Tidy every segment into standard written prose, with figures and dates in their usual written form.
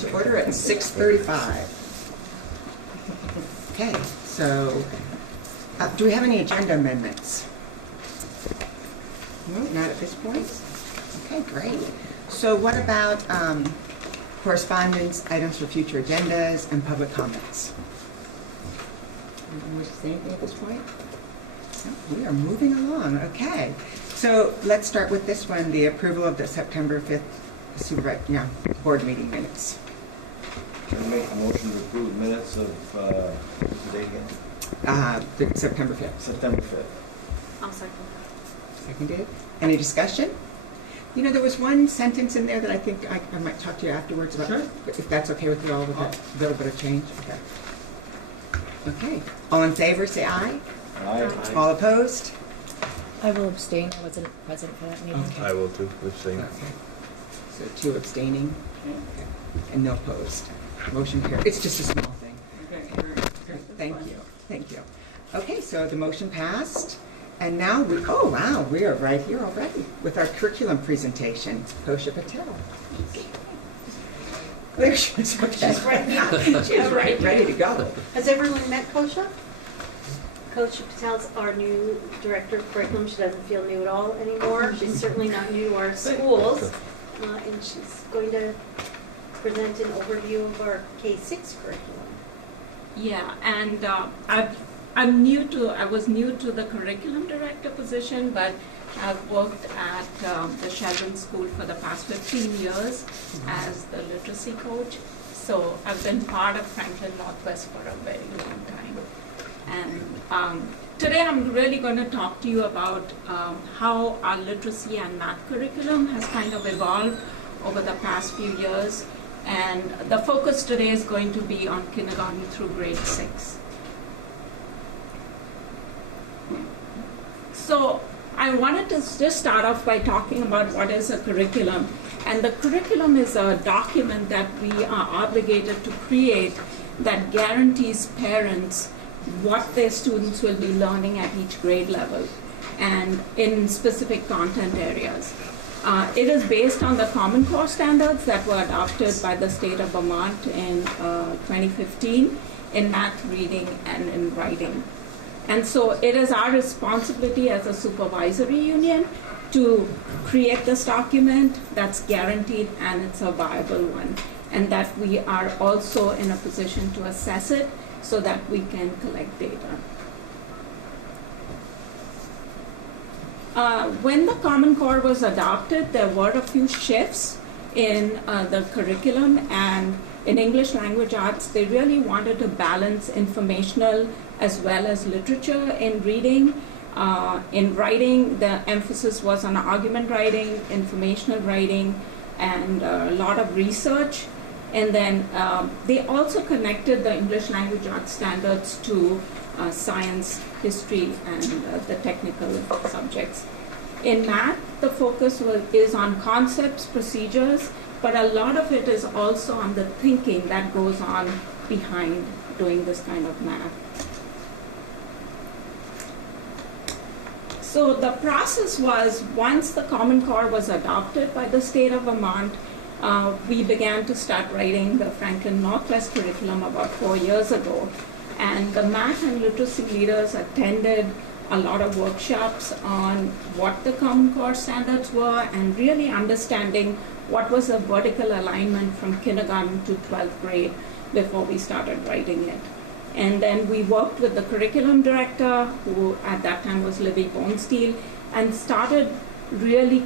to order at 6:35. Okay, so do we have any agenda amendments? No, not at this point. Okay, great. So what about correspondence, items for future agendas, and public comments? Anyone wish to say anything at this point? No, we are moving along. Okay. So let's start with this one, the approval of the September 5th board meeting minutes. Can I make a motion to approve minutes of, what's the date again? The September 5th. September 5th. I'll second. Seconded. Any discussion? You know, there was one sentence in there that I think I might talk to you afterwards about, Sure. if that's okay with you all, with that little bit of change. Okay. Okay. All in favor, say aye. Aye. All opposed? I will abstain. I wasn't present for that meeting. Okay. I will too, abstain. Okay. So 2 abstaining. Okay. And no opposed. Motion carried. It's just a small thing. Thank you. Thank you. Okay, so the motion passed. And now we are right here already with our curriculum presentation. Kosha Patel. There she is. Okay. She's right now. She's ready to go. Has everyone met Kosha? Kosha Patel's our new director of curriculum. She doesn't feel new at all anymore. She's certainly not new to our schools. And she's going to present an overview of our K-6 curriculum. Yeah, and I was new to the curriculum director position, but I've worked at the Sheldon School for the past 15 years as the literacy coach. So I've been part of Franklin Northwest for a very long time. And today I'm really going to talk to you about how our literacy and math curriculum has kind of evolved over the past few years. And the focus today is going to be on kindergarten through grade 6. So I wanted to just start off by talking about what is a curriculum. And the curriculum is a document that we are obligated to create that guarantees parents what their students will be learning at each grade level and in specific content areas. It is based on the Common Core standards that were adopted by the state of Vermont in 2015 in math, reading, and in writing. And so it is our responsibility as a supervisory union to create this document that's guaranteed and it's a viable one, and that we are also in a position to assess it so that we can collect data. When the Common Core was adopted, there were a few shifts in the curriculum, and in English language arts, they really wanted to balance informational as well as literature in reading. In writing, the emphasis was on argument writing, informational writing, and a lot of research. And then they also connected the English language arts standards to science, history, and the technical subjects. In math, the focus is on concepts, procedures, but a lot of it is also on the thinking that goes on behind doing this kind of math. So the process was, once the Common Core was adopted by the state of Vermont, we began to start writing the Franklin Northwest curriculum about 4 years ago. And the math and literacy leaders attended a lot of workshops on what the Common Core standards were and really understanding what was the vertical alignment from kindergarten to 12th grade before we started writing it. And then we worked with the curriculum director, who at that time was Libby Bonesteel, and started really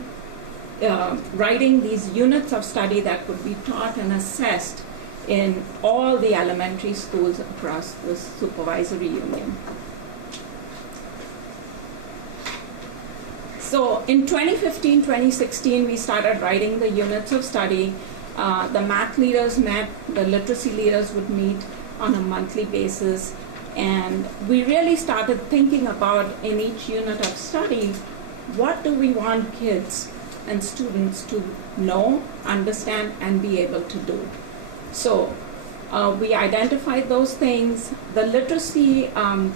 writing these units of study that could be taught and assessed in all the elementary schools across the supervisory union. So in 2015, 2016, we started writing the units of study. The math leaders met, the literacy leaders would meet on a monthly basis, and we really started thinking about, in each unit of study, what do we want kids and students to know, understand, and be able to do. So we identified those things. The literacy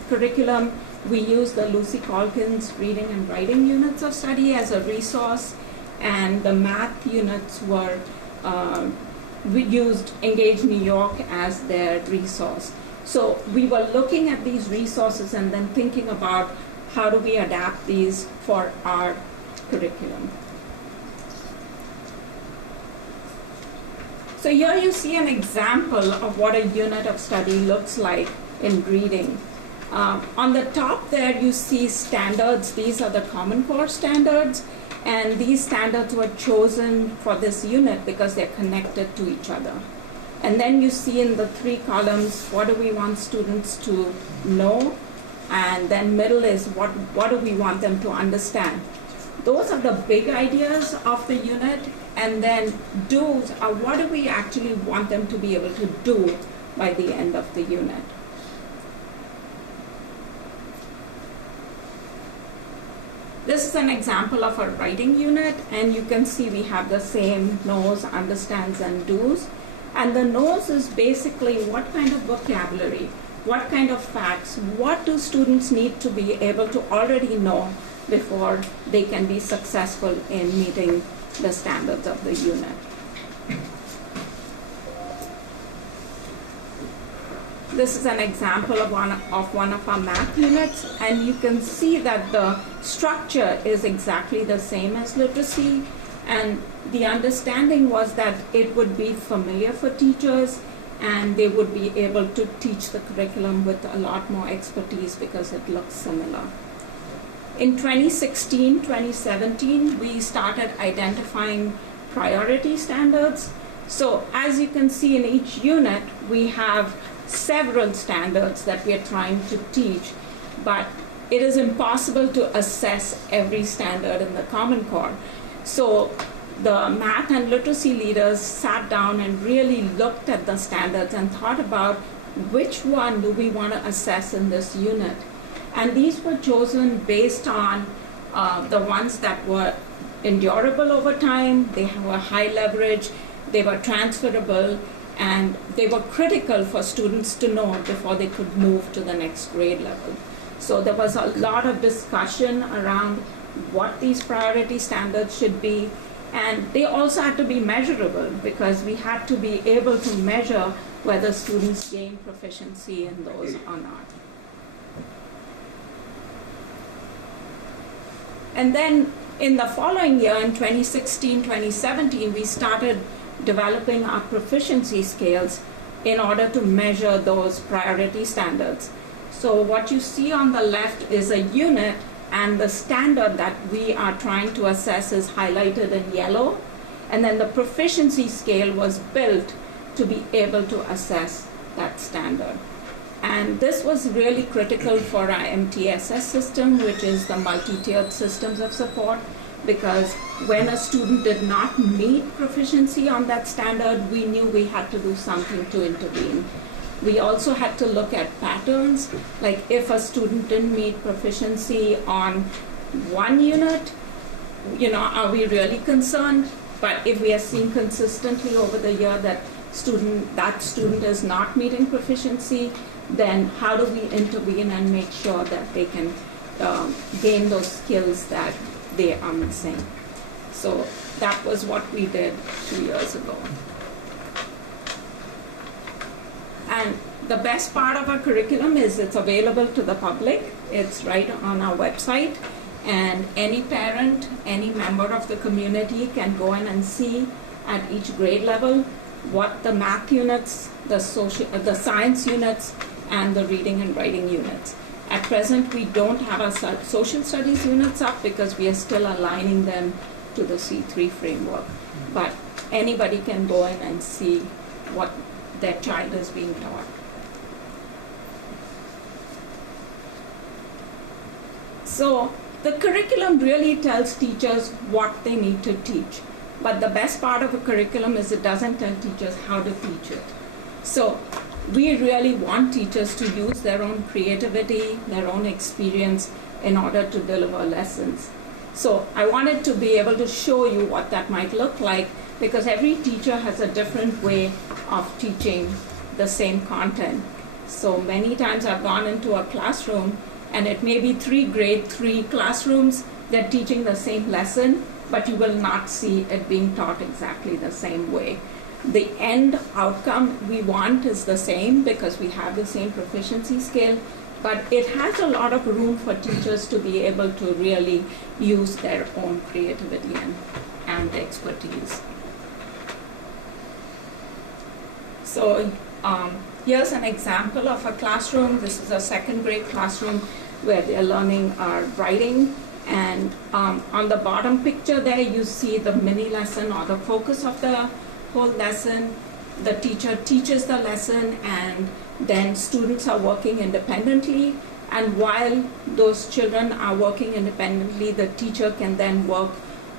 curriculum, we used the Lucy Calkins reading and writing units of study as a resource, and the math units were we used Engage New York as their resource. So we were looking at these resources and then thinking about how do we adapt these for our curriculum. So here you see an example of what a unit of study looks like in reading. On the top there you see standards. These are the Common Core standards, and these standards were chosen for this unit because they're connected to each other. And then you see in the 3 columns, what do we want students to know, and then middle is what do we want them to understand. Those are the big ideas of the unit, and then do's are what do we actually want them to be able to do by the end of the unit. This is an example of a writing unit, and you can see we have the same knows, understands, and do's. And the knows is basically what kind of vocabulary, what kind of facts, what do students need to be able to already know before they can be successful in meeting the standards of the unit. This is an example of one of our math units, and you can see that the structure is exactly the same as literacy, and the understanding was that it would be familiar for teachers and they would be able to teach the curriculum with a lot more expertise because it looks similar. In 2016, 2017, we started identifying priority standards. So as you can see in each unit, we have several standards that we are trying to teach, but it is impossible to assess every standard in the Common Core. So the math and literacy leaders sat down and really looked at the standards and thought about which one do we want to assess in this unit. And these were chosen based on the ones that were endurable over time, they were high leverage, they were transferable, and they were critical for students to know before they could move to the next grade level. So there was a lot of discussion around what these priority standards should be, and they also had to be measurable because we had to be able to measure whether students gain proficiency in those or not. And then in the following year, in 2016, 2017, we started developing our proficiency scales in order to measure those priority standards. So what you see on the left is a unit, and the standard that we are trying to assess is highlighted in yellow, and then the proficiency scale was built to be able to assess that standard. And this was really critical for our MTSS system, which is the multi-tiered systems of support, because when a student did not meet proficiency on that standard, we knew we had to do something to intervene. We also had to look at patterns, like if a student didn't meet proficiency on one unit, are we really concerned? But if we are seeing consistently over the year that student is not meeting proficiency, then how do we intervene and make sure that they can gain those skills that they are missing? So that was what we did 2 years ago. And the best part of our curriculum is it's available to the public. It's right on our website, and any parent, any member of the community can go in and see at each grade level what the math units, the science units, and the reading and writing units. At present, we don't have our social studies units up because we are still aligning them to the C3 framework. But anybody can go in and see what their child is being taught. So the curriculum really tells teachers what they need to teach. But the best part of a curriculum is it doesn't tell teachers how to teach it. So we really want teachers to use their own creativity, their own experience in order to deliver lessons. So I wanted to be able to show you what that might look like, because every teacher has a different way of teaching the same content. So many times I've gone into a classroom and it may be 3 grade 3 classrooms, they're teaching the same lesson, but you will not see it being taught exactly the same way. The end outcome we want is the same because we have the same proficiency scale, but it has a lot of room for teachers to be able to really use their own creativity and expertise. So here's an example of a classroom. This is a second grade classroom where they're learning writing. And on the bottom picture there, you see the mini lesson or the focus of the whole lesson. The teacher teaches the lesson, and then students are working independently. And while those children are working independently, the teacher can then work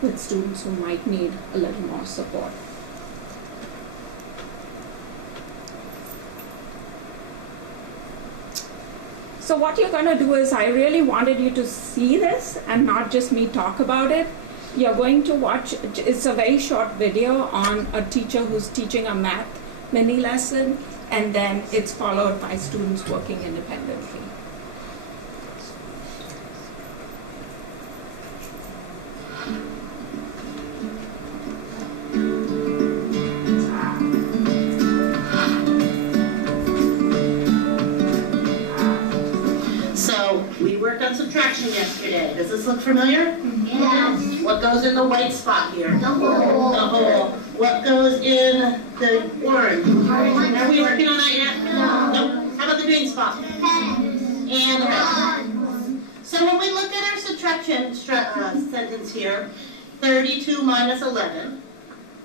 with students who might need a little more support. So what you're going to do is, I really wanted you to see this and not just me talk about it. You're going to watch, it's a very short video on a teacher who's teaching a math mini lesson, and then it's followed by students working independently. So we worked on subtraction yesterday. Does this look familiar? Yes. What goes in the white spot here? The hole. The hole. What goes in the orange? Are we working on that yet? No. Nope. How about the green spot? And the red. So when we look at our subtraction sentence here, 32 minus 11,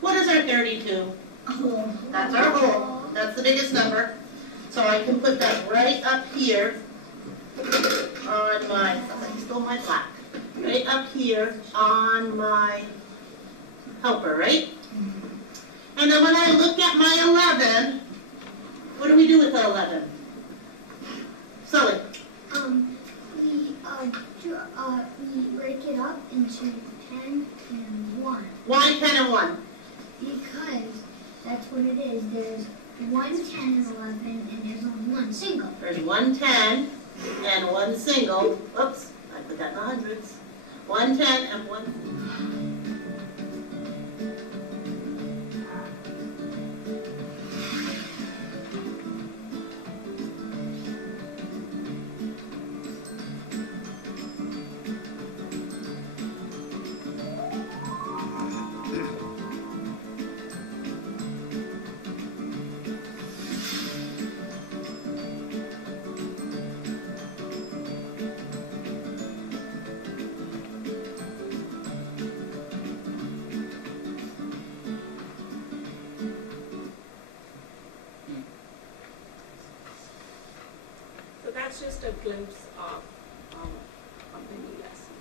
what is our 32? That's our whole. That's the biggest number. So I can put that right up here on my, somebody stole my black. Right up here on my helper, right? And then when I look at my 11, what do we do with the 11? Sully? We break it up into 10 and 1. Why 10 and 1? Because that's what it is. There's 1, 10, and 11, and there's only one single. There's 1 10 and 1 single. Oops, I put that in the hundreds. 1 10 and 1. So that's just a glimpse of a mini lesson.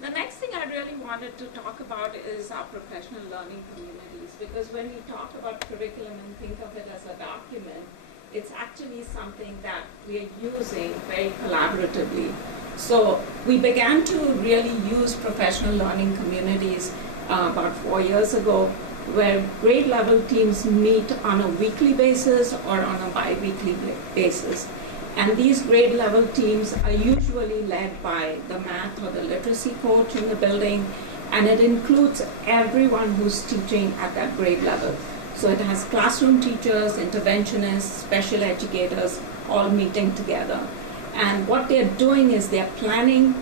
The next thing I really wanted to talk about is our professional learning communities, because when we talk about curriculum and think of it as a document, it's actually something that we are using very collaboratively. So we began to really use professional learning communities about 4 years ago, where grade level teams meet on a weekly basis or on a bi-weekly basis. And these grade level teams are usually led by the math or the literacy coach in the building, and it includes everyone who's teaching at that grade level. So it has classroom teachers, interventionists, special educators, all meeting together. And what they're doing is they're planning,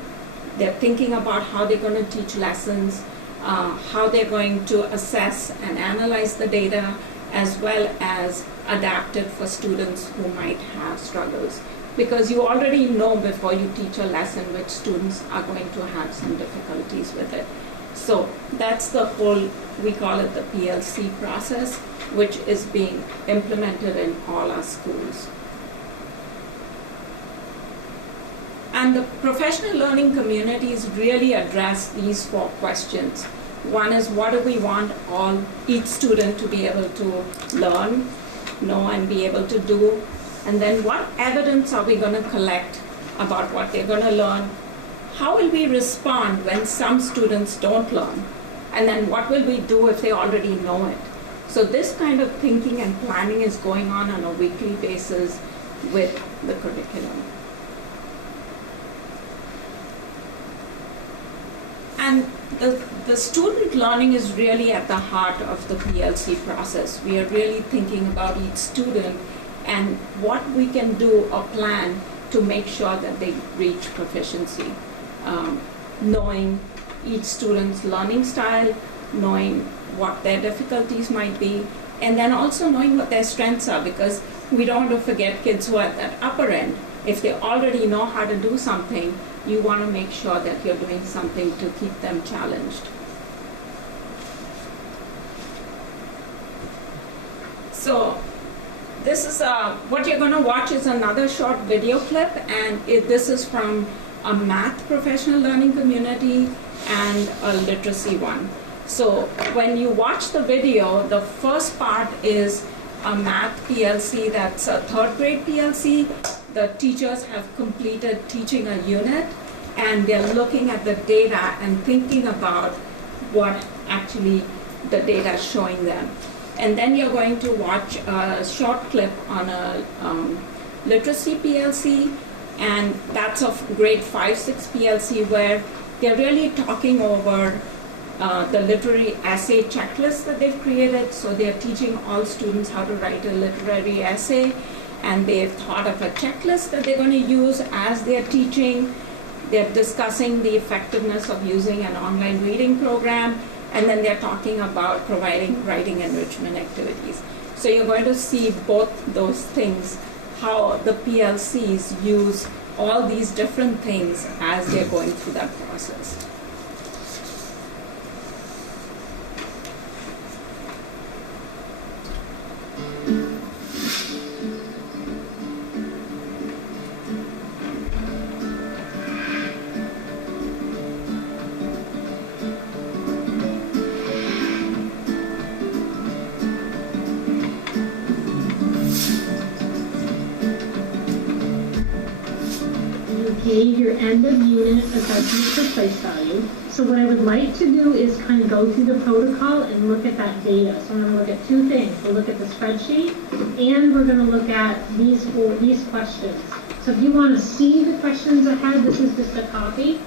they're thinking about how they're going to teach lessons, how they're going to assess and analyze the data, as well as adapt it for students who might have struggles. Because you already know before you teach a lesson which students are going to have some difficulties with it. So that's the whole, we call it the PLC process, which is being implemented in all our schools. And the professional learning communities really address these 4 questions. One is, what do we want each student to be able to learn, know, and be able to do? And then what evidence are we going to collect about what they're going to learn? How will we respond when some students don't learn? And then what will we do if they already know it? So this kind of thinking and planning is going on a weekly basis with the curriculum. And the student learning is really at the heart of the PLC process. We are really thinking about each student and what we can do or plan to make sure that they reach proficiency. Knowing each student's learning style, knowing what their difficulties might be, and then also knowing what their strengths are, because we don't want to forget kids who are at that upper end. If they already know how to do something, you want to make sure that you're doing something to keep them challenged. So this is what you're going to watch is another short video clip, and this is from a math professional learning community and a literacy one. So when you watch the video, the first part is a math PLC, that's a third grade PLC. The teachers have completed teaching a unit, and they're looking at the data and thinking about what actually the data is showing them. And then you're going to watch a short clip on a literacy PLC, and that's of grade 5-6 PLC, where they're really talking over the literary essay checklist that they've created. So they're teaching all students how to write a literary essay, and they've thought of a checklist that they're going to use as they're teaching. They're discussing the effectiveness of using an online reading program, and then they're talking about providing writing enrichment activities. So you're going to see both those things, how the PLCs use all these different things as they're going through that process. Gave your end of unit assessment for place value. So what I would like to do is kind of go through the protocol and look at that data. So I'm going to look at two things. We'll look at the spreadsheet, and we're going to look at these questions. So if you want to see the questions ahead, this is just a copy.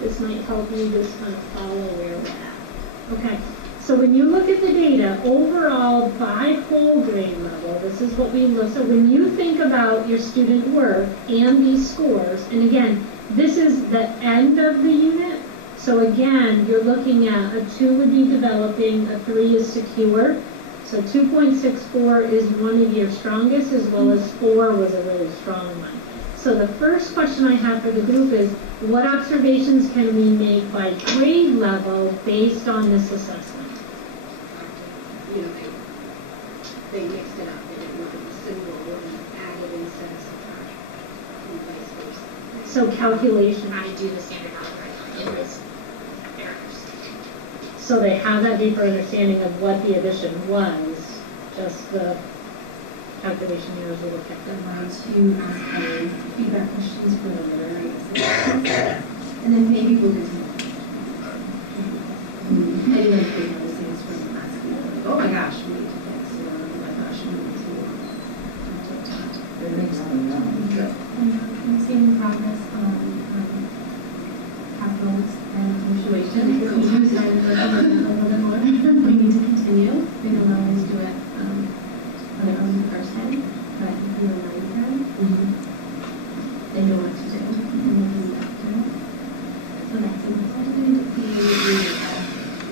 This might help you just kind of follow where we're at. Okay. So when you look at the data, overall by whole grade level, this is what we look. So when you think about your student work and these scores, and again, this is the end of the unit. So again, you're looking at a 2 would be developing, a 3 is secure. So 2.64 is one of your strongest, as well as 4 was a really strong one. So the first question I have for the group is, what observations can we make by grade level based on this assessment? You know, they mixed it up. They didn't look at the symbol and added instead of subtraction, and vice versa. So calculation. How to do the standard algebra. It was errors. So they have that deeper understanding of what the addition was, just the calculation errors will affect The them. right to ask feedback questions for the literary assessment. And then maybe we'll get to maybe like big those things from the last week. Like, oh my gosh, we need to fix it. Or oh my gosh, we need to It makes them know. I'm seeing progress on capital and punctuation. So we decided to work on it a little bit more. We need to continue. We don't always do it on their own first time, but if you remind them, they know what to do. And they can back to it. So that's something to see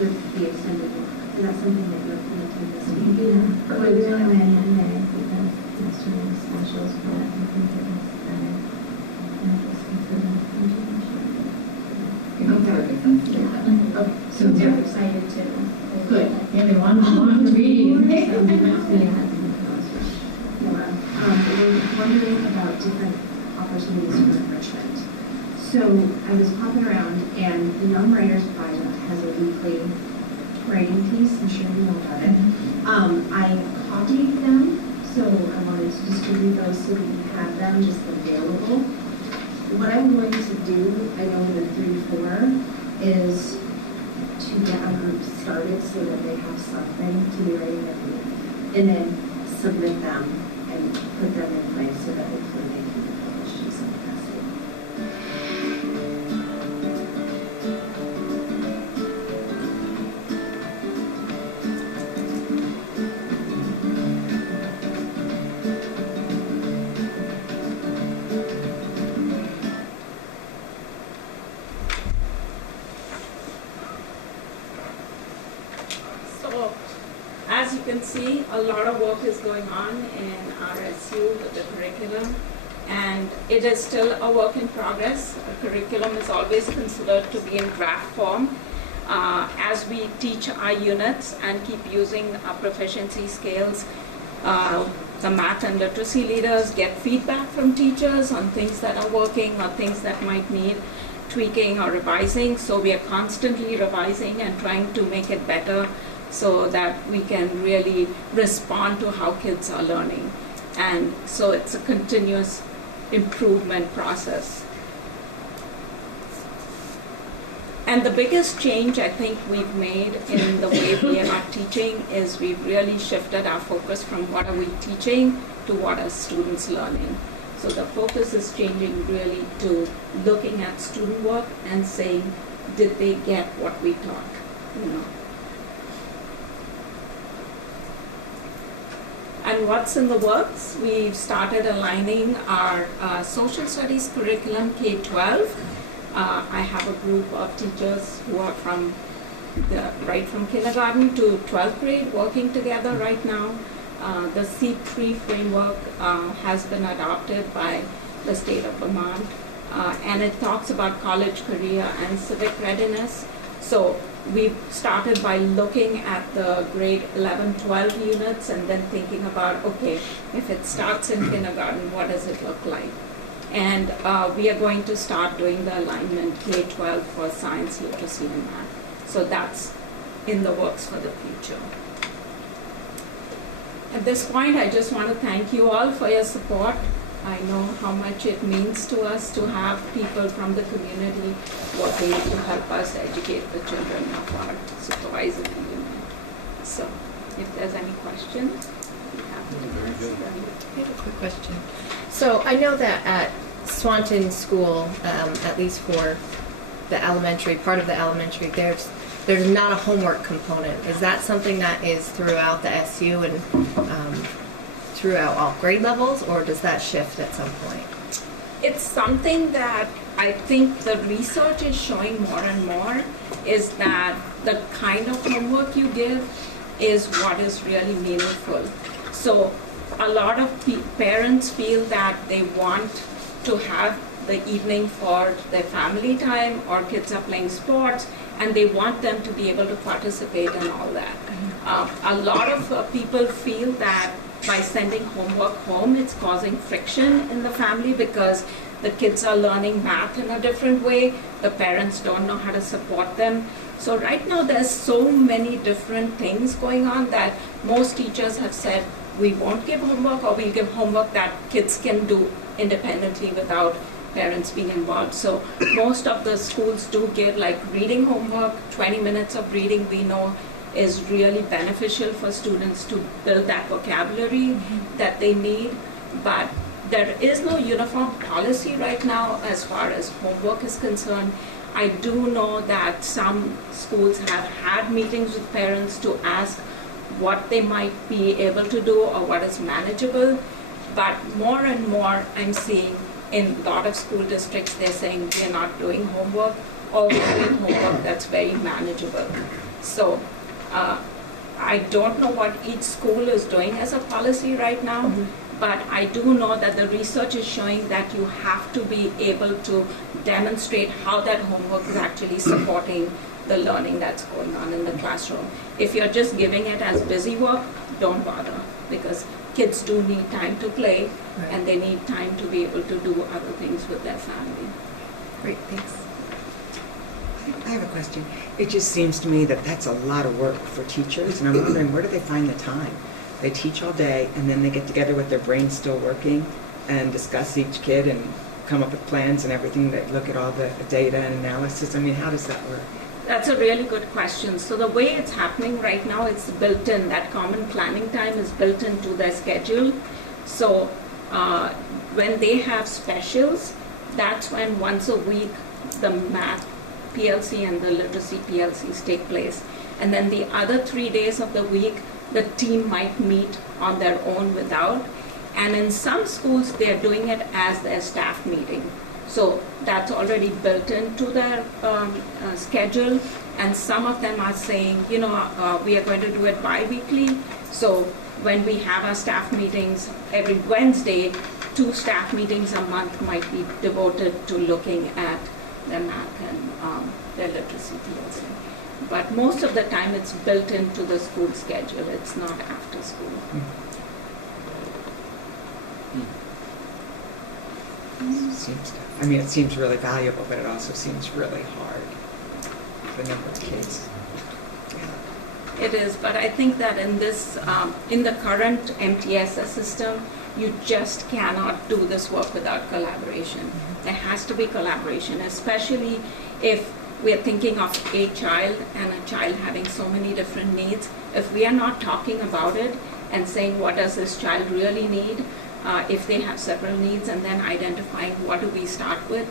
with the extended work. And that's something that you're going to do this week. Yeah. Or we're doing it in May because it's doing specials for that. I think it was better. And it was considered Okay. So they're excited too. Good. Yeah, they want to read. So yeah. We're wondering about different opportunities for enrichment. So I was popping around, and the Young Writers Project has a weekly writing piece. I'm sure you know about it. I copied them, so I wanted to distribute those so that you have them just available. What I'm going to do, I know in the 3-4, is to get a group started so that they have something to be writing every week, and then submit them and put them in place so that hopefully they can be published in some capacity. can see, a lot of work is going on in RSU with the curriculum, and it is still a work in progress. A curriculum is always considered to be in draft form. As we teach our units and keep using our proficiency scales, the math and literacy leaders get feedback from teachers on things that are working or things that might need tweaking or revising. So we are constantly revising and trying to make it better so that we can really respond to how kids are learning. And so it's a continuous improvement process. And the biggest change I think we've made in the way we are teaching is we've really shifted our focus from what are we teaching to what are students learning. So the focus is changing really to looking at student work and saying, did they get what we taught? You know. And what's in the works? We've started aligning our social studies curriculum K-12. I have a group of teachers who are right from kindergarten to 12th grade working together right now. The C3 framework has been adopted by the state of Vermont, and it talks about college, career, and civic readiness. So we've started by looking at the grade 11, 12 units and then thinking about, okay, if it starts in kindergarten, what does it look like? And we are going to start doing the alignment K-12 for science, literacy, and math. So that's in the works for the future. At this point, I just want to thank you all for your support. I know how much it means to us to have people from the community working to help us educate the children of our supervisory union. So if there's any questions, we have to ask them. I have a quick question. So I know that at Swanton School, at least for the elementary, part of the elementary, there's not a homework component. Is that something that is throughout the SU and throughout all grade levels, or does that shift at some point? It's something that I think the research is showing more and more is that the kind of homework you give is what is really meaningful. So a lot of parents feel that they want to have the evening for their family time, or kids are playing sports, and they want them to be able to participate in all that. A lot of people feel that by sending homework home, it's causing friction in the family because the kids are learning math in a different way. The parents don't know how to support them. So right now there's so many different things going on that most teachers have said, we won't give homework, or we'll give homework that kids can do independently without parents being involved. So most of the schools do give like reading homework. 20 minutes of reading we know is really beneficial for students to build that vocabulary that they need. But there is no uniform policy right now as far as homework is concerned. I do know that some schools have had meetings with parents to ask what they might be able to do or what is manageable. But more and more I'm seeing in a lot of school districts, they're saying we're not doing homework, or we're doing homework that's very manageable. So I don't know what each school is doing as a policy right now, but I do know that the research is showing that you have to be able to demonstrate how that homework is actually supporting the learning that's going on in the classroom. If you're just giving it as busy work, don't bother, because kids do need time to play, right, and they need time to be able to do other things with their family. Great, thanks. I have a question. It just seems to me that that's a lot of work for teachers, and I'm wondering, where do they find the time? They teach all day, and then they get together with their brains still working and discuss each kid and come up with plans and everything. They look at all the data and analysis. I mean, how does that work? That's a really good question. So the way it's happening right now, it's built in. That common planning time is built into their schedule. So when they have specials, that's when once a week the math PLC and the literacy PLCs take place. And then the other 3 days of the week, the team might meet on their own without. And in some schools, they're doing it as their staff meeting. So that's already built into their schedule. And some of them are saying, we are going to do it bi-weekly. So when we have our staff meetings every Wednesday, 2 staff meetings a month might be devoted to looking at their math and their literacy PLC. But most of the time it's built into the school schedule. It's not after school. It seems really valuable, but it also seems really hard, the number of kids. It is, but I think that in this, in the current MTSS system, you just cannot do this work without collaboration. There has to be collaboration, especially if we are thinking of a child and a child having so many different needs. If we are not talking about it and saying what does this child really need, if they have several needs, and then identifying what do we start with.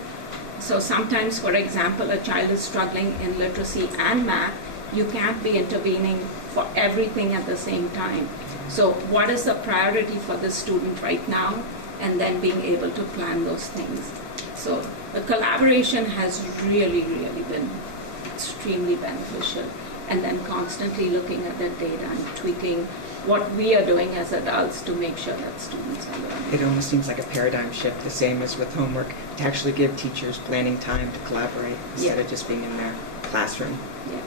So sometimes, for example, a child is struggling in literacy and math. You can't be intervening for everything at the same time. So what is the priority for the student right now, and then being able to plan those things. So the collaboration has really, really been extremely beneficial, and then constantly looking at the data and tweaking what we are doing as adults to make sure that students are learning. It almost seems like a paradigm shift, the same as with homework, to actually give teachers planning time to collaborate instead of just being in their classroom. Yeah.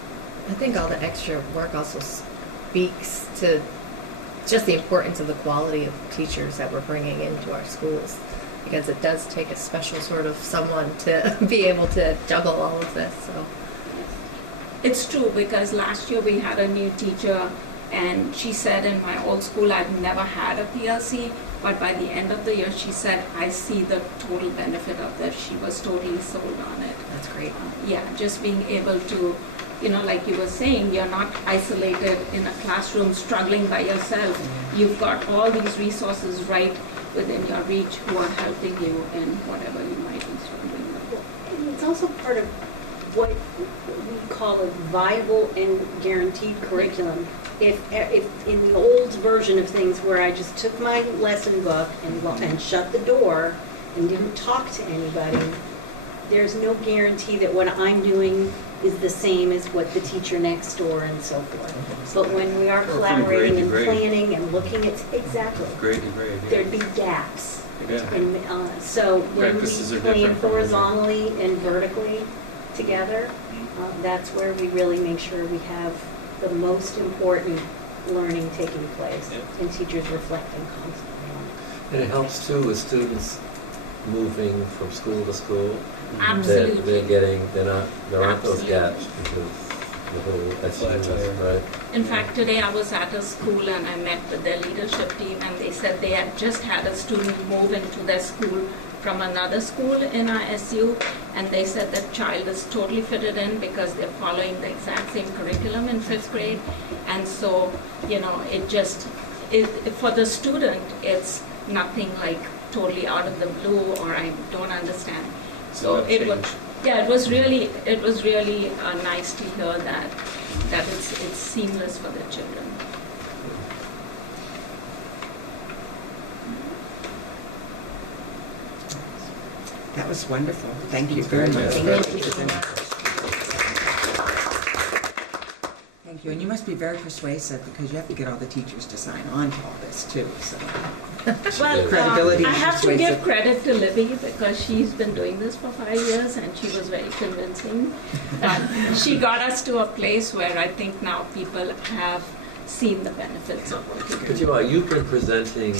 I think all the extra work also speaks to just the importance of the quality of teachers that we're bringing into our schools, because it does take a special sort of someone to be able to juggle all of this. So It's true, because last year we had a new teacher, and she said, in my old school I've never had a PLC, but by the end of the year she said, I see the total benefit of this. She was totally sold on it. that's great. Yeah, just being able to, like you were saying, you're not isolated in a classroom struggling by yourself. You've got all these resources right within your reach who are helping you in whatever you might be struggling with. And it's also part of what we call a viable and guaranteed curriculum. If in the old version of things where I just took my lesson book and shut the door and didn't talk to anybody, there's no guarantee that what I'm doing is the same as what the teacher next door and so forth. But when we are collaborating and planning and looking at, exactly, Grade to grade. there'd be gaps. Yeah. And so when we Practices are plan different from horizontally and vertically together, that's where we really make sure we have the most important learning taking place and teachers reflecting constantly on it. And it helps too with students moving from school to school. Absolutely. There aren't those gaps because the whole SU is, right? In fact, today I was at a school and I met with their leadership team, and they said they had just had a student move into their school from another school in our SU, and they said that child is totally fitted in because they're following the exact same curriculum in 5th grade. And so, for the student, it's nothing like totally out of the blue or I don't understand. So it was really nice to hear that it's seamless for the children. That was wonderful. Thank you very much. Thank you so much. Thank you. And you must be very persuasive because you have to get all the teachers to sign on to all this too. So Well, credibility I is have to persuasive. give credit to Libby because she's been doing this for 5 years and she was very convincing. She got us to a place where I think now people have seen the benefits of working. But you've been presenting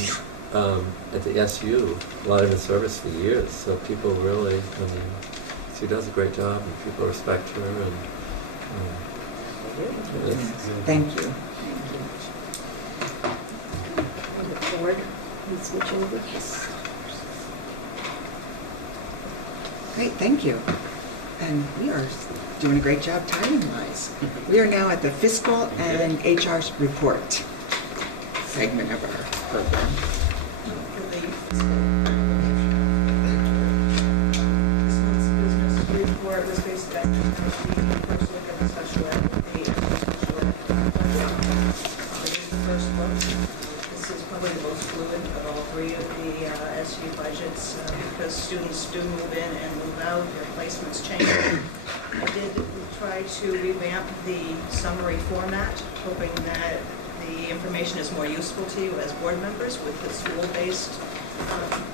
at the SU, a lot of in service for years, so people really, she does a great job and people respect her and Thank you. On the board, we switch over. Yes. Great, thank you. And we are doing a great job timing-wise. We are now at the fiscal and HR report segment of our program. This month's business report was based on the first look at the special ed, the special ed budget. The first look, this is probably the most fluid of all three of the SU budgets because students do move in and move out, their placements change. I did try to revamp the summary format, hoping that the the information is more useful to you as board members with the school-based,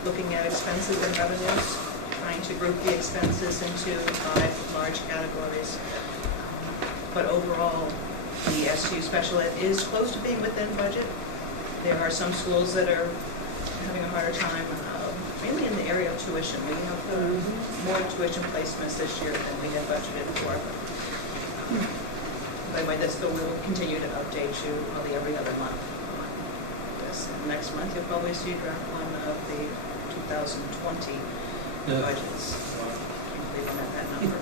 looking at expenses and revenues, trying to group the expenses into 5 large categories. But overall, the SU special ed is close to being within budget. There are some schools that are having a harder time, mainly in the area of tuition. We have more tuition placements this year than we had budgeted for. By the way, we'll continue to update you probably every other month on this. Next month, you'll probably see draft one of the 2020 budgets. Can't believe I'm at that number.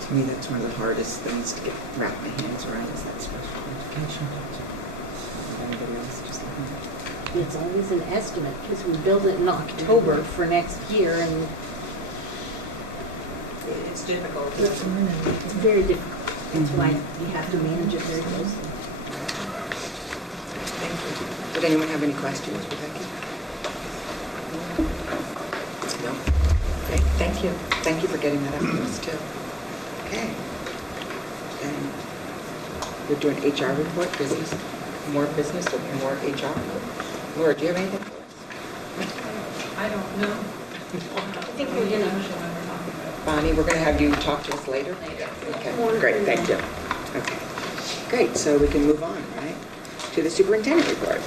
To me, that's one of the hardest things to wrap my hands around is that special education. Anybody else just looking at it? It's always an estimate because we build it in October for next year, and It's difficult. it's very difficult. That's why you have to manage it very closely. Thank you. Did anyone have any questions for Becky? No. Okay, thank you. Thank you for getting that up to us too. Okay. And we're doing HR report, business, more business or more HR? Laura, do you have anything for us? I don't know. I think we're gonna. Bonnie, we're going to have you talk to us later? Okay, great, thank you. Okay, great, so we can move on, right, to the superintendent report.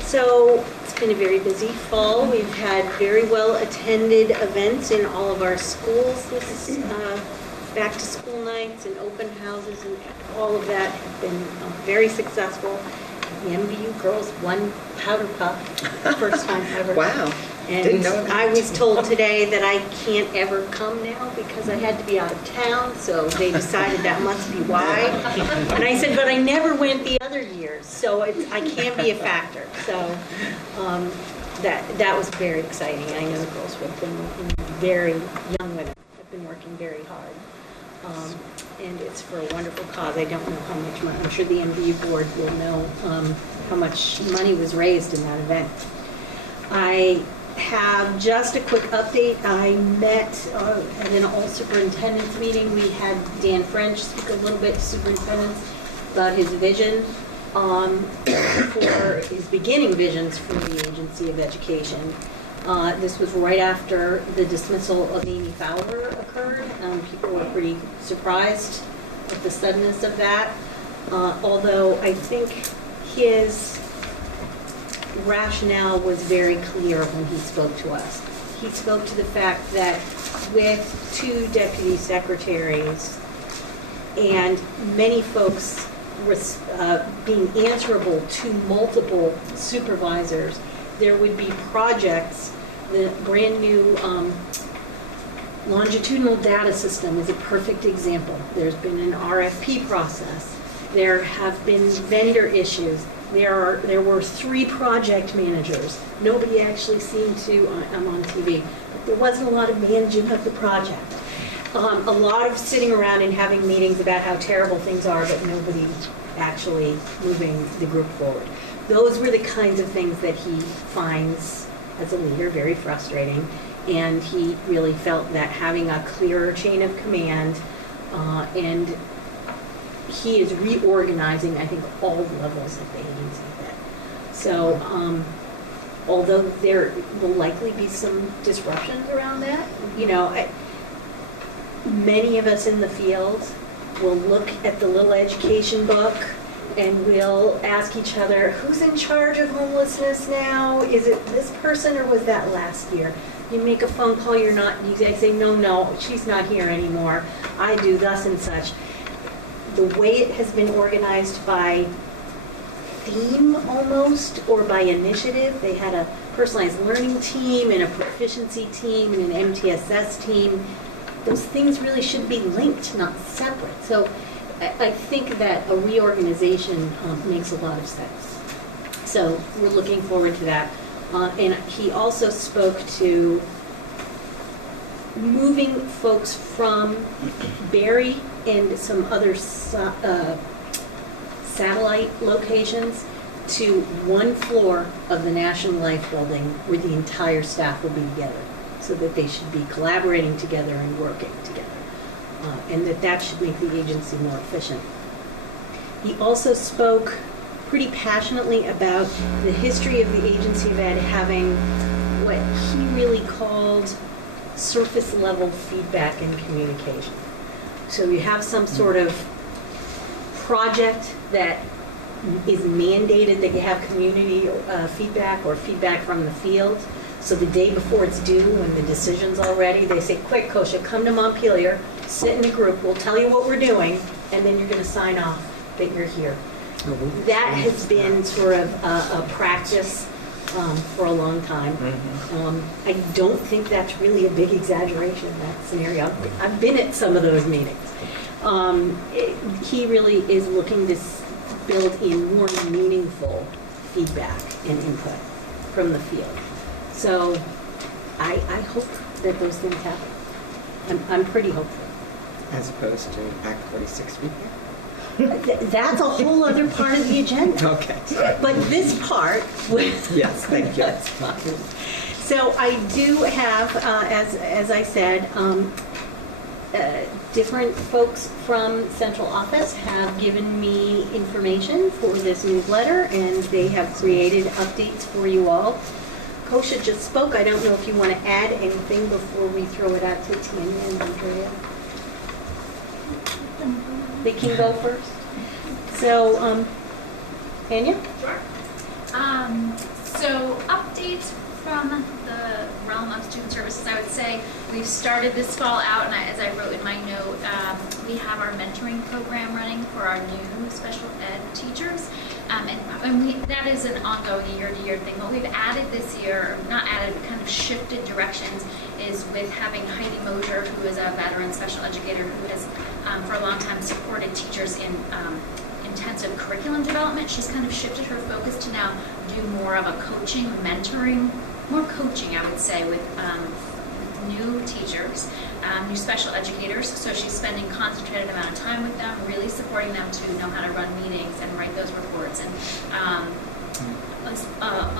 So it's been a very busy fall. We've had very well attended events in all of our schools. This is back to school nights and open houses, and all of that have been very successful. The MVU girls won powder puff, first time ever. Wow. And Didn't know that. I was told today that I can't ever come now because I had to be out of town, so they decided that must be why. And I said, but I never went the other years, so I can't be a factor. So that was very exciting. I know the girls have been very young women have been working very hard. And it's for a wonderful cause. I don't know how much money. I'm sure the MVU board will know how much money was raised in that event. I have just a quick update. I met at an all superintendents meeting. We had Dan French speak a little bit to superintendents about his vision for his beginning visions for the Agency of Education. This was right after the dismissal of Amy Fowler occurred. People were pretty surprised at the suddenness of that, although I think his rationale was very clear when he spoke to us. He spoke to the fact that with 2 deputy secretaries and many folks being answerable to multiple supervisors, there would be projects. The brand new longitudinal data system is a perfect example. There's been an RFP process. There have been vendor issues. There were 3 project managers. Nobody actually seemed to, I'm on TV, but there wasn't a lot of managing of the project. A lot of sitting around and having meetings about how terrible things are, but nobody actually moving the group forward. Those were the kinds of things that he finds as a leader very frustrating, and he really felt that having a clearer chain of command and he is reorganizing, I think, all levels of the agency. So, although there will likely be some disruptions around that, many of us in the field will look at the little education book and we'll ask each other, who's in charge of homelessness now? Is it this person or was that last year? You make a phone call, you say, no, she's not here anymore. I do thus and such. The way it has been organized by theme almost, or by initiative. They had a personalized learning team and a proficiency team and an MTSS team. Those things really should be linked, not separate. So I think that a reorganization makes a lot of sense. So we're looking forward to that. And he also spoke to moving folks from Barry and some other satellite locations to one floor of the National Life Building where the entire staff will be together so that they should be collaborating together and working together. and that should make the agency more efficient. He also spoke pretty passionately about the history of the agency of ed having what he really called surface level feedback and communication. So you have some sort of project that is mandated that you have community feedback or feedback from the field. So the day before it's due, when the decision's all ready, they say, quick, Kosha, come to Montpelier, sit in a group, we'll tell you what we're doing, and then you're going to sign off that you're here. That has been sort of a practice for a long time. I don't think that's really a big exaggeration, that scenario. I've been at some of those meetings. He really is looking to build in more meaningful feedback and input from the field. So I hope that those things happen. I'm pretty hopeful. As opposed to Act 46 feedback? That's a whole other part of the agenda. Okay. But this part with yes, thank you. That's fine. So I do have, as I said, different folks from central office have given me information for this newsletter, and they have created updates for you all. Kosha just spoke. I don't know if you want to add anything before we throw it out to Tanya and Andrea. They can go first. So, Tanya? Sure. So updates from the realm of student services, I would say we've started this fall out, and as I wrote in my note, we have our mentoring program running for our new special ed teachers. And that is an ongoing year-to-year thing. What we've added this year, not added, but kind of shifted directions, is with having Heidi Mosier, who is a veteran special educator who has for a long time supported teachers in intensive curriculum development. She's kind of shifted her focus to now do more of a coaching, mentoring, more coaching, I would say, with new teachers, new special educators. So she's spending concentrated amount of time with them, really supporting them to know how to run meetings and write those reports. And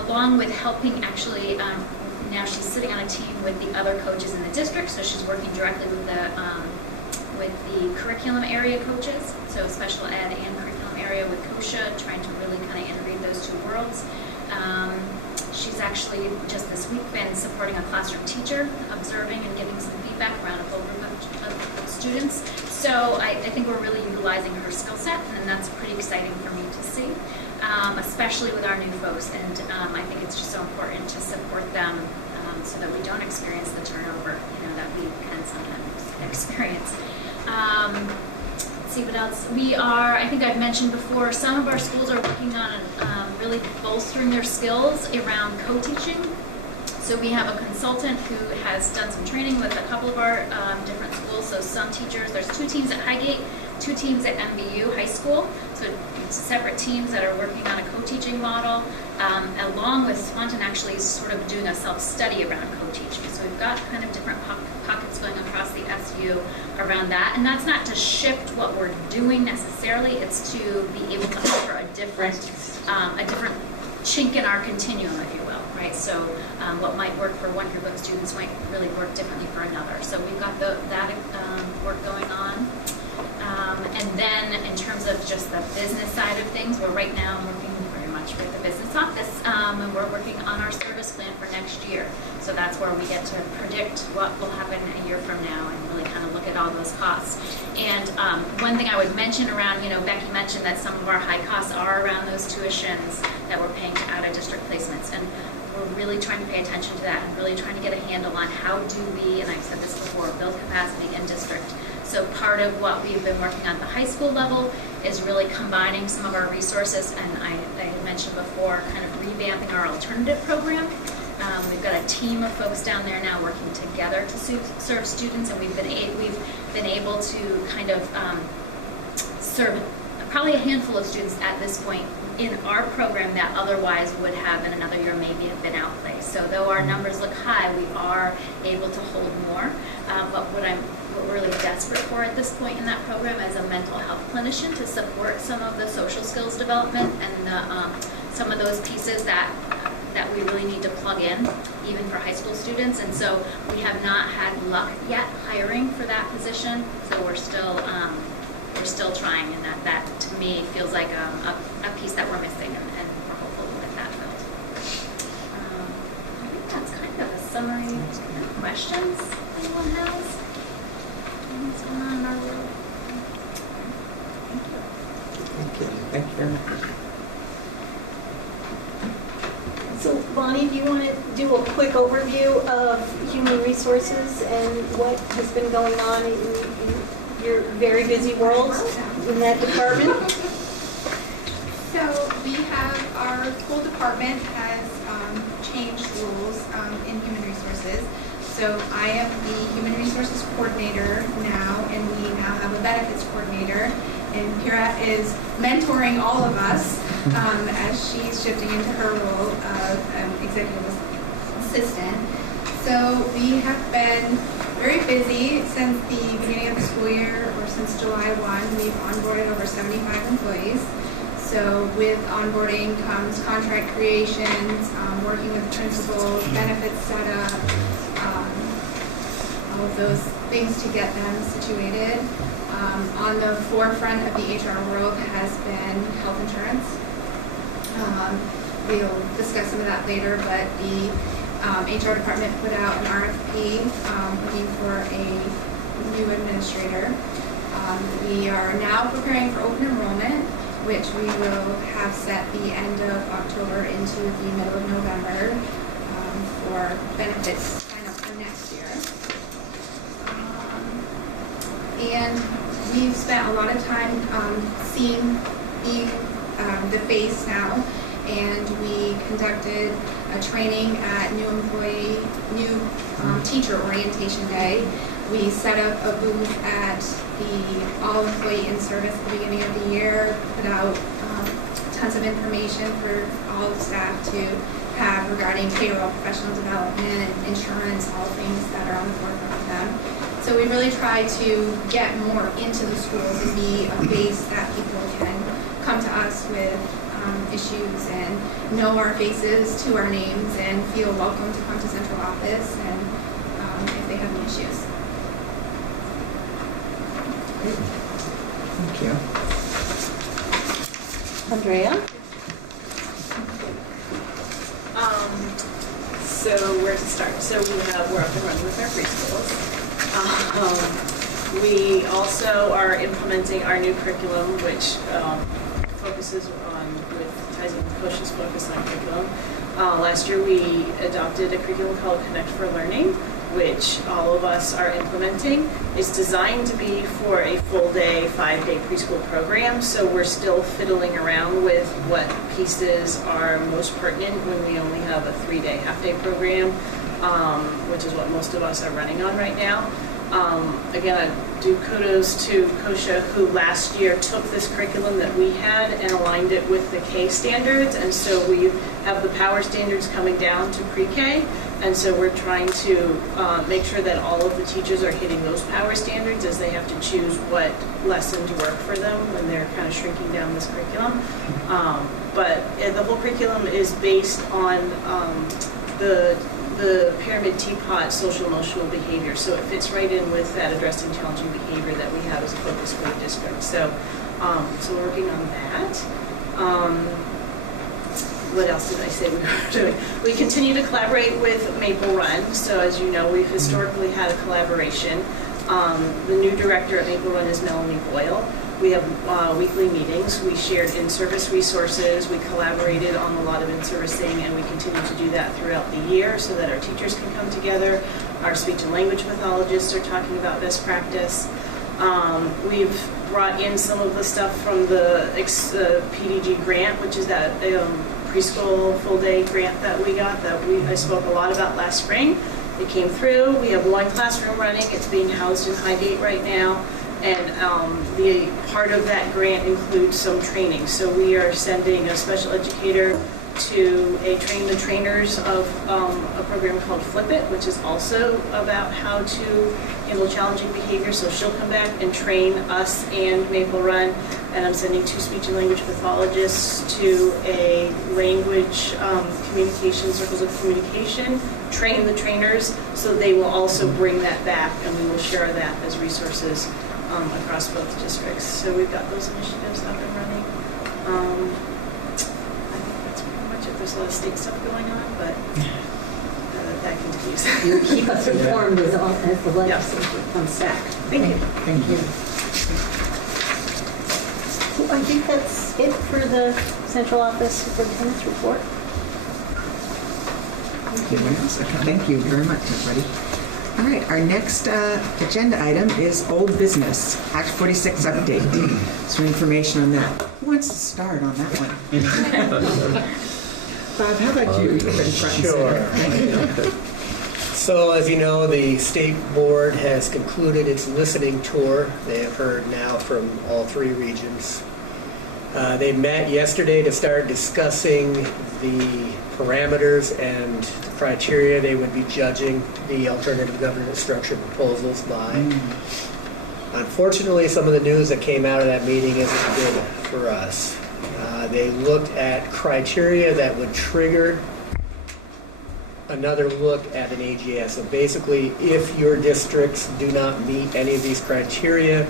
along with helping actually, now she's sitting on a team with the other coaches in the district, so she's working directly with the curriculum area coaches, so special ed and curriculum area with Kosha, trying to really kind of integrate those two worlds. She's actually just this week been supporting a classroom teacher, observing and giving some feedback around a whole group of students. So I think we're really utilizing her skill set, and that's pretty exciting for me to see, especially with our new folks. And I think it's just so important to support them so that we don't experience the turnover, that we can sometimes experience. Let's see what else. I think I've mentioned before, some of our schools are working on really bolstering their skills around co-teaching. So we have a consultant who has done some training with a couple of our different schools. So some teachers, there's 2 teams at Highgate, 2 teams at MVU High School. So it's separate teams that are working on a co-teaching model, along with Swanton actually sort of doing a self-study around co-teaching. So we've got kind of different pockets going across the SU around that. And that's not to shift what we're doing necessarily, it's to be able to offer a different chink in our continuum, if you will, right? So what might work for one group of students might really work differently for another. So we've got that work going on. And then in terms of just the business side of things, we're right now working very much with the business office, and we're working on our service plan for next year. So that's where we get to predict what will happen a year from now and really kind of look at all those costs. And one thing I would mention around, Becky mentioned that some of our high costs are around those tuitions that we're paying to out-of-district placements. And we're really trying to pay attention to that and really trying to get a handle on how do we, and I've said this before, build capacity in district. So part of what we've been working on at the high school level is really combining some of our resources, and I had mentioned before, kind of revamping our alternative program. We've got a team of folks down there now working together to serve students, and we've been able to kind of serve probably a handful of students at this point in our program that otherwise would have in another year maybe have been outplaced. So though our numbers look high, we are able to hold more. But what we're really desperate for at this point in that program is a mental health clinician to support some of the social skills development and some of those pieces that that we really need to plug in, even for high school students. And so we have not had luck yet hiring for that position. So we're still trying, and that to me feels like a piece that we're missing, and we're hopeful to get that filled. I think that's kind of a summary. Any questions anyone has? What's going on in our world? Thank you. Thank you very much. So Bonnie, do you want to do a quick overview of human resources and what has been going on in your very busy world in that department? So we have, our whole department has changed roles in human resources. So I am the human resources coordinator now, and we now have a benefits coordinator. And Kira is mentoring all of us as she's shifting into her role of executive assistant. So we have been very busy since the beginning of the school year, or since July 1. We've onboarded over 75 employees. So with onboarding comes contract creations, working with principals, benefits setup, all of those things to get them situated. On the forefront of the HR world has been health insurance. We'll discuss some of that later, but the HR department put out an RFP looking for a new administrator. We are now preparing for open enrollment, which we will have set the end of October into the middle of November for benefits sign up for next year. And we've spent a lot of time being the face now, and we conducted a training at new teacher orientation day. We set up a booth at the all-employee in-service at the beginning of the year, put out tons of information for all the staff to have regarding payroll, professional development, and insurance, all things that are on the forefront of them. So we really try to get more into the schools and be a base that people can come to us with issues and know our faces to our names and feel welcome to come to central office and if they have any issues. Great. Thank you. Andrea? So where to start? So we're up and running with our preschools. We also are implementing our new curriculum, which focuses on, ties in with Coach's focus on curriculum. Last year we adopted a curriculum called Connect for Learning, which all of us are implementing. It's designed to be for a full day, 5-day preschool program, so we're still fiddling around with what pieces are most pertinent when we only have a 3-day half-day program, which is what most of us are running on right now. Again, I do kudos to Kosha, who last year took this curriculum that we had and aligned it with the K standards, and so we have the power standards coming down to pre-K, and so we're trying to make sure that all of the teachers are hitting those power standards as they have to choose what lessons work for them when they're kind of shrinking down this curriculum. But the whole curriculum is based on the pyramid teapot social emotional behavior, so it fits right in with that addressing challenging behavior that we have as a focus for the district. So, so we're working on that. What else did I say we were doing? We continue to collaborate with Maple Run. So as you know, we've historically had a collaboration. The new director at Maple Run is Melanie Boyle. We have weekly meetings. We shared in-service resources. We collaborated on a lot of in-servicing, and we continue to do that throughout the year so that our teachers can come together. Our speech and language pathologists are talking about best practice. We've brought in some of the stuff from the PDG grant, which is that preschool full-day grant that we got that I spoke a lot about last spring. It came through. We have one classroom running. It's being housed in Highgain right now. And the part of that grant includes some training. So we are sending a special educator to a train the trainers of a program called Flip It, which is also about how to handle challenging behavior. So she'll come back and train us and Maple Run. And I'm sending 2 speech and language pathologists to a language communication, circles of communication, train the trainers, so they will also bring that back, and we will share that as resources across both districts. So we've got those initiatives up and running. I think that's pretty much it. There's a lot of state stuff going on, but that continues. You'll keep us informed as the legislation comes back. Thank you. Thank you. So I think that's it for the central office superintendent's report. Anyone else? Okay, thank you very much, everybody. All right, our next agenda item is old business, Act 46 update. Some information on that. Who wants to start on that one? Bob, how about you? You've been front and center. Sure. So, as you know, the state board has concluded its listening tour. They have heard now from all 3 regions. They met yesterday to start discussing the parameters and the criteria they would be judging the alternative governance structure proposals by. Unfortunately, some of the news that came out of that meeting isn't good for us. They looked at criteria that would trigger another look at an AGS. So basically, if your districts do not meet any of these criteria,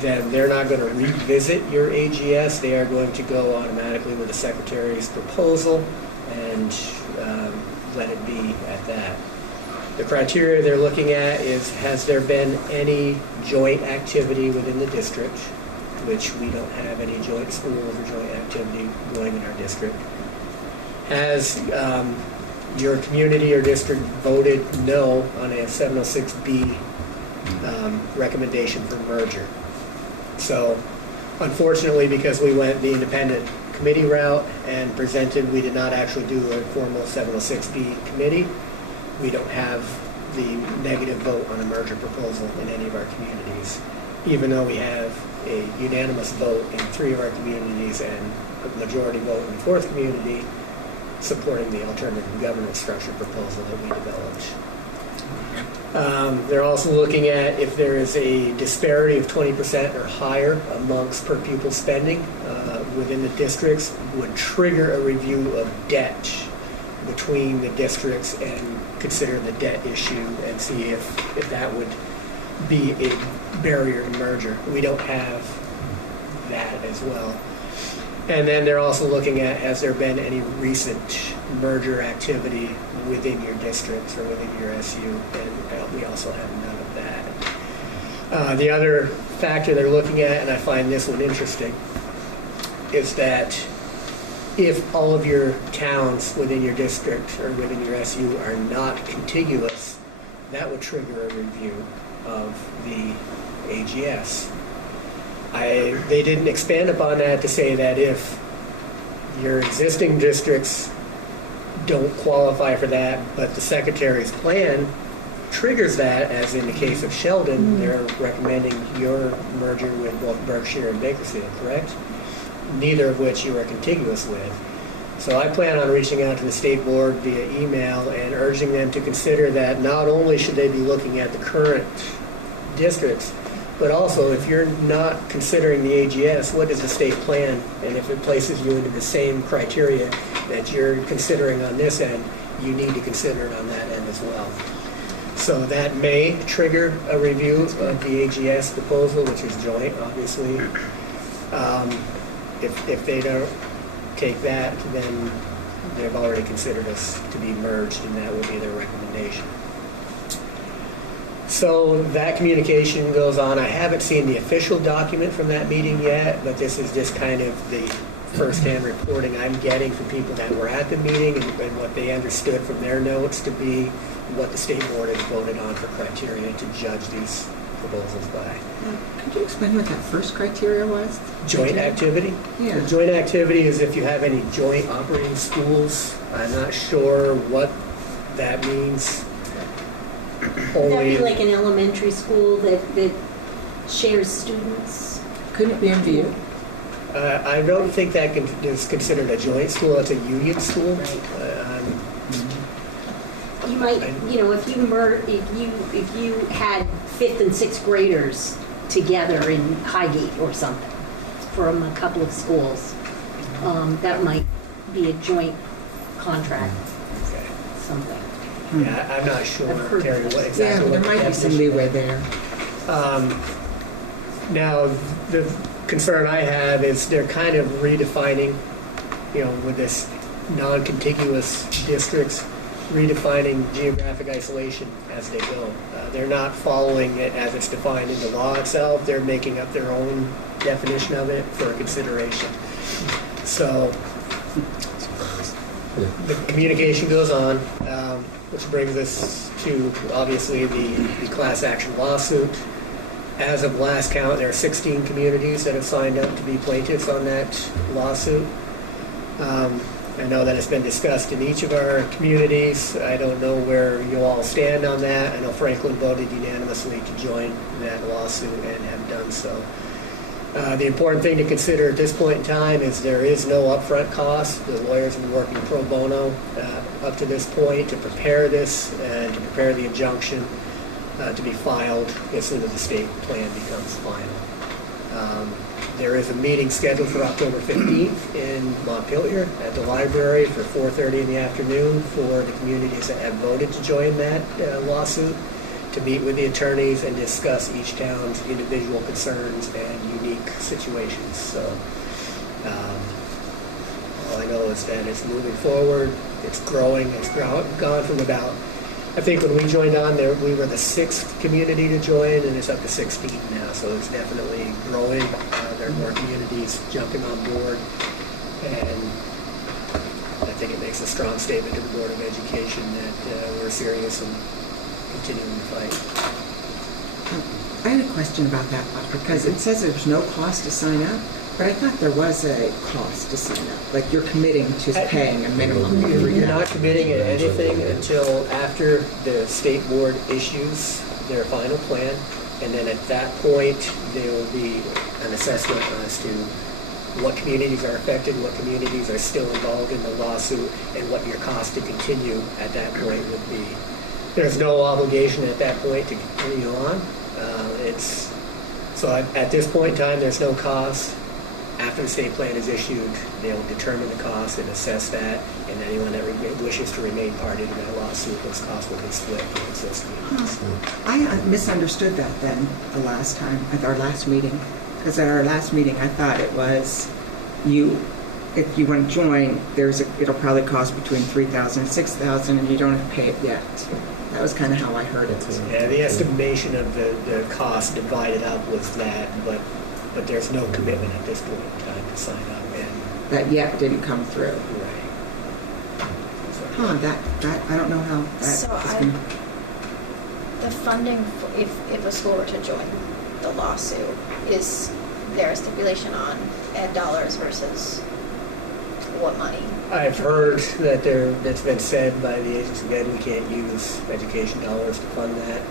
then they're not going to revisit your AGS. They are going to go automatically with the Secretary's proposal and let it be at that. The criteria they're looking at is, has there been any joint activity within the district, which we don't have any joint schools or joint activity going in our district. Has your community or district voted no on a 706B recommendation for merger? So, unfortunately, because we went the independent committee route and presented, we did not actually do a formal 706B committee. We don't have the negative vote on a merger proposal in any of our communities, even though we have a unanimous vote in 3 of our communities and a majority vote in the 4th community supporting the alternative governance structure proposal that we developed. They're also looking at if there is a disparity of 20% or higher amongst per pupil spending within the districts, would trigger a review of debt between the districts and consider the debt issue and see if that would be a barrier to merger. We don't have that as well. And then they're also looking at, has there been any recent merger activity within your districts or within your SU? And we also have none of that. The other factor they're looking at, and I find this one interesting, is that if all of your towns within your district or within your SU are not contiguous, that would trigger a review of the AGS. They didn't expand upon that to say that if your existing districts don't qualify for that, but the Secretary's plan triggers that, as in the case of Sheldon, they're recommending your merger with both Berkshire and Bakersfield, correct? Neither of which you are contiguous with. So I plan on reaching out to the state board via email and urging them to consider that not only should they be looking at the current districts, but also if you're not considering the AGS, what is the state plan? And if it places you into the same criteria that you're considering on this end, you need to consider it on that end as well. So that may trigger a review of the AGS proposal, which is joint, obviously. If they don't take that, then they've already considered us to be merged, and that would be their recommendation. So that communication goes on. I haven't seen the official document from that meeting yet, but this is just kind of the first-hand reporting I'm getting from people that were at the meeting and what they understood from their notes to be what the state board has voted on for criteria to judge these proposals by. Could you explain what that first criteria was? Joint activity? Yeah. The joint activity is if you have any joint operating schools. I'm not sure what that means. Would that be like an elementary school that shares students? Couldn't it be MVU? I don't think that is considered a joint school, it's a union school. You might, if you had 5th and 6th graders together in Highgate or something from a couple of schools, that might be a joint contract, something. Yeah, I'm not sure, I've heard Terry, this. what exactly. Yeah, there what the might be some definition leeway is. there. Now, the concern I have is they're kind of redefining, with this non-contiguous districts, redefining geographic isolation as they go. They're not following it as it's defined in the law itself. They're making up their own definition of it for consideration. So the communication goes on, which brings us to obviously the class action lawsuit. As of last count, there are 16 communities that have signed up to be plaintiffs on that lawsuit. I know that it's been discussed in each of our communities. I don't know where you all stand on that. I know Franklin voted unanimously to join that lawsuit and have done so. The important thing to consider at this point in time is there is no upfront cost. The lawyers have been working pro bono up to this point to prepare this and to prepare the injunction to be filed as soon as the state plan becomes final. There is a meeting scheduled for October 15th in Montpelier at the library for 4:30 in the afternoon for the communities that have voted to join that lawsuit, to meet with the attorneys and discuss each town's individual concerns and unique situations. So all I know is that it's moving forward, it's growing, it's gone from about, I think when we joined on there, we were the 6th community to join, and it's up to 16 now, so it's definitely growing. There are more communities jumping on board, and I think it makes a strong statement to the Board of Education that we're serious and continuing to fight. I had a question about that, because it says there's no cost to sign up, but I thought there was a cost to sign up, like you're committing to paying a minimum every year. You're not committing to anything until after the state board issues their final plan, and then at that point, there will be an assessment as to what communities are affected, what communities are still involved in the lawsuit, and what your cost to continue at that point would be. There's no obligation at that point to continue on. So at this point in time, there's no cost. After the state plan is issued, they'll determine the cost and assess that, and anyone that wishes to remain party to that lawsuit, those costs will be split amongst those communities. I misunderstood that then the last time, at our last meeting, because at our last meeting, I thought it was if you want to join, it'll probably cost between $3,000 and $6,000, and you don't have to pay it yet. That was kind of how I heard it. Yeah, the estimation of the cost divided up was that, but there's no commitment at this point in time to sign up. And that yet didn't come through. Right. That I don't know how that So is gonna... the funding, if a school were to join the lawsuit, is there a stipulation on ed dollars versus what money? I've heard that that's been said by the agency that we can't use education dollars to fund that.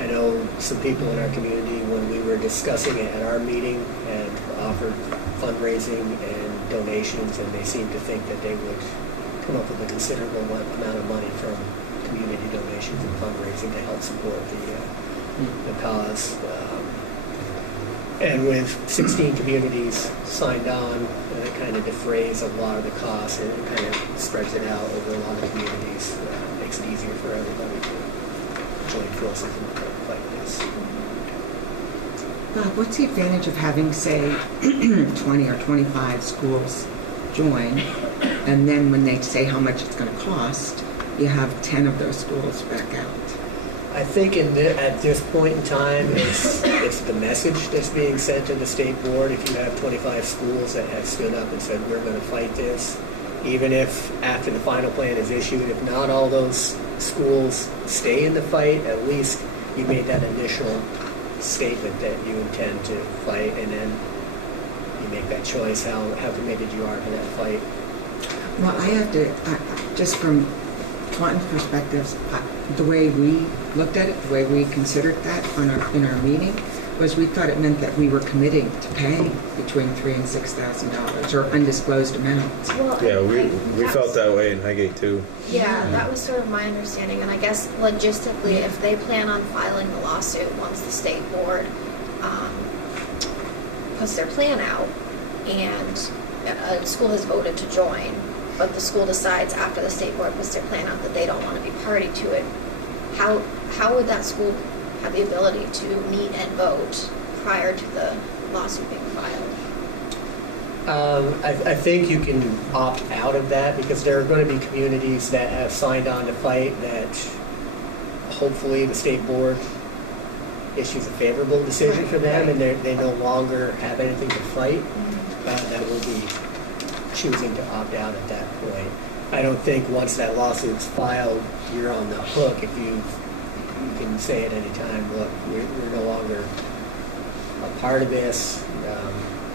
I know some people in our community, when we were discussing it at our meeting, had offered fundraising and donations, and they seemed to think that they would come up with a considerable amount of money from community donations and fundraising to help support the cause. And with 16 communities signed on, it kind of defrays a lot of the costs, and it kind of spreads it out over a lot of communities. Makes it easier for everybody to join forces in the fight this. What's the advantage of having, say, 20 or 25 schools join, and then when they say how much it's going to cost, you have 10 of those schools back out? I think at this point in time, it's the message that's being sent to the state board. If you have 25 schools that have stood up and said, we're going to fight this, even if after the final plan is issued, if not all those schools stay in the fight, at least you made that initial statement that you intend to fight, and then you make that choice. How committed you are to that fight. Well, I have to, just from Taunton's perspectives, the way we looked at it, the way we considered that in our meeting, was we thought it meant that we were committing to pay between $3,000 and $6,000 or undisclosed amounts. Well, Yeah, we felt that way in Highgate too. Yeah, that was sort of my understanding, and I guess logistically, if they plan on filing the lawsuit once the state board puts their plan out, and a school has voted to join, but the school decides after the state board puts their plan out that they don't want to be party to it, how would that school have the ability to meet and vote prior to the lawsuit being filed? I think you can opt out of that because there are going to be communities that have signed on to fight that hopefully the state board issues a favorable decision for them and they no longer have anything to fight. That will be choosing to opt out at that point. I don't think once that lawsuit's filed, you're on the hook. If you can say at any time, look, we're no longer a part of this.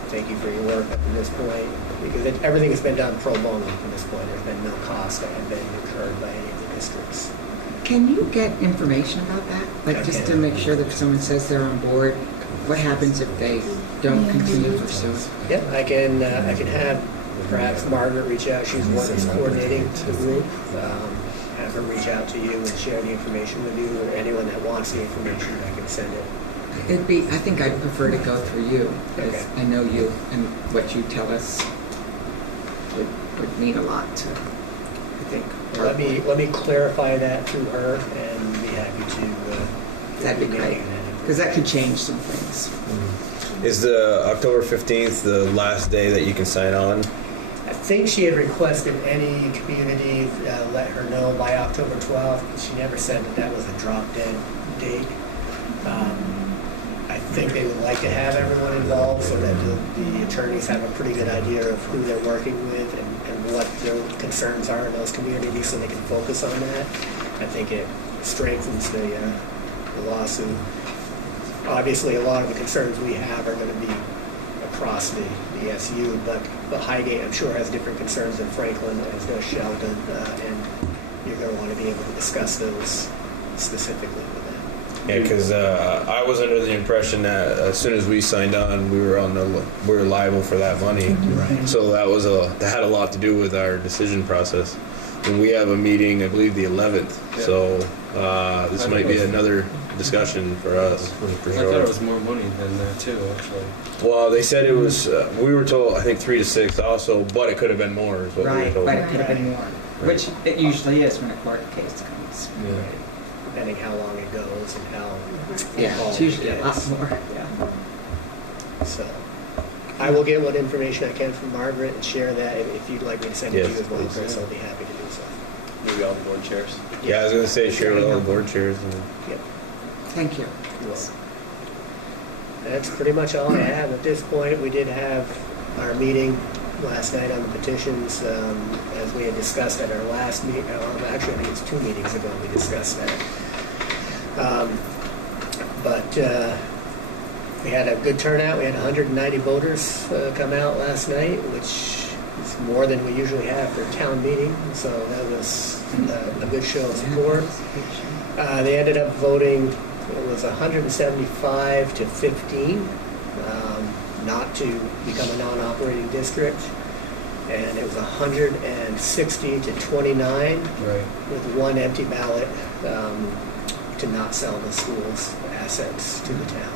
Thank you for your work up to this point. Because everything has been done pro bono to this point. There's been no cost that have been incurred by any of the districts. Can you get information about that? Like just to make sure that if someone says they're on board, what happens if they don't continue to pursue? Yeah, I can have perhaps Margaret reach out. She's the one that's coordinating the group. Have her reach out to you and share the information with you, or anyone that wants the information, I can send it. I think I'd prefer to go through you, because I know you, and what you tell us would mean a lot to, I think. Let me clarify that through her, and be happy to. That'd be great, because that could change some things. Is the October 15th the last day that you can sign on? I think she had requested any community let her know by October 12th. She never said that was a drop-dead date. I think they would like to have everyone involved so that the attorneys have a pretty good idea of who they're working with and what their concerns are in those communities so they can focus on that. I think it strengthens the lawsuit. Obviously, a lot of the concerns we have are going to be across the SU, but Highgate, I'm sure, has different concerns than Franklin, as does Sheldon, and you're going to want to be able to discuss those specifically with them. Yeah, because I was under the impression that as soon as we signed on, we were liable for that money. Right. So that had a lot to do with our decision process. And we have a meeting, I believe, the 11th. Yeah. So this might be another discussion for us. For sure. I thought it was more money than that too, actually. Well, they said it was. We were told, I think, 3 to 6 also, but it could have been more. Is what we were told. But it could have been more, which it usually is when a court case comes. Yeah. Right. Depending how long it goes and how it's usually a lot more. Yeah. So I will get what information I can from Margaret and share that. If you'd like me to send it to you as well, Chris, I'll be happy to do so. Maybe all the board chairs. Yeah, I was going to say share with all the board chairs. Yep. Thank you. That's pretty much all I have at this point. We did have our meeting last night on the petitions, as we had discussed at our last meeting. Actually, I think it's 2 meetings ago we discussed that. But we had a good turnout. We had 190 voters come out last night, which is more than we usually have for a town meeting. So that was a good show of support. They ended up voting, it was 175 to 15 not to become a non-operating district. And it was 160 to 29 with 1 empty ballot to not sell the school's assets to the town.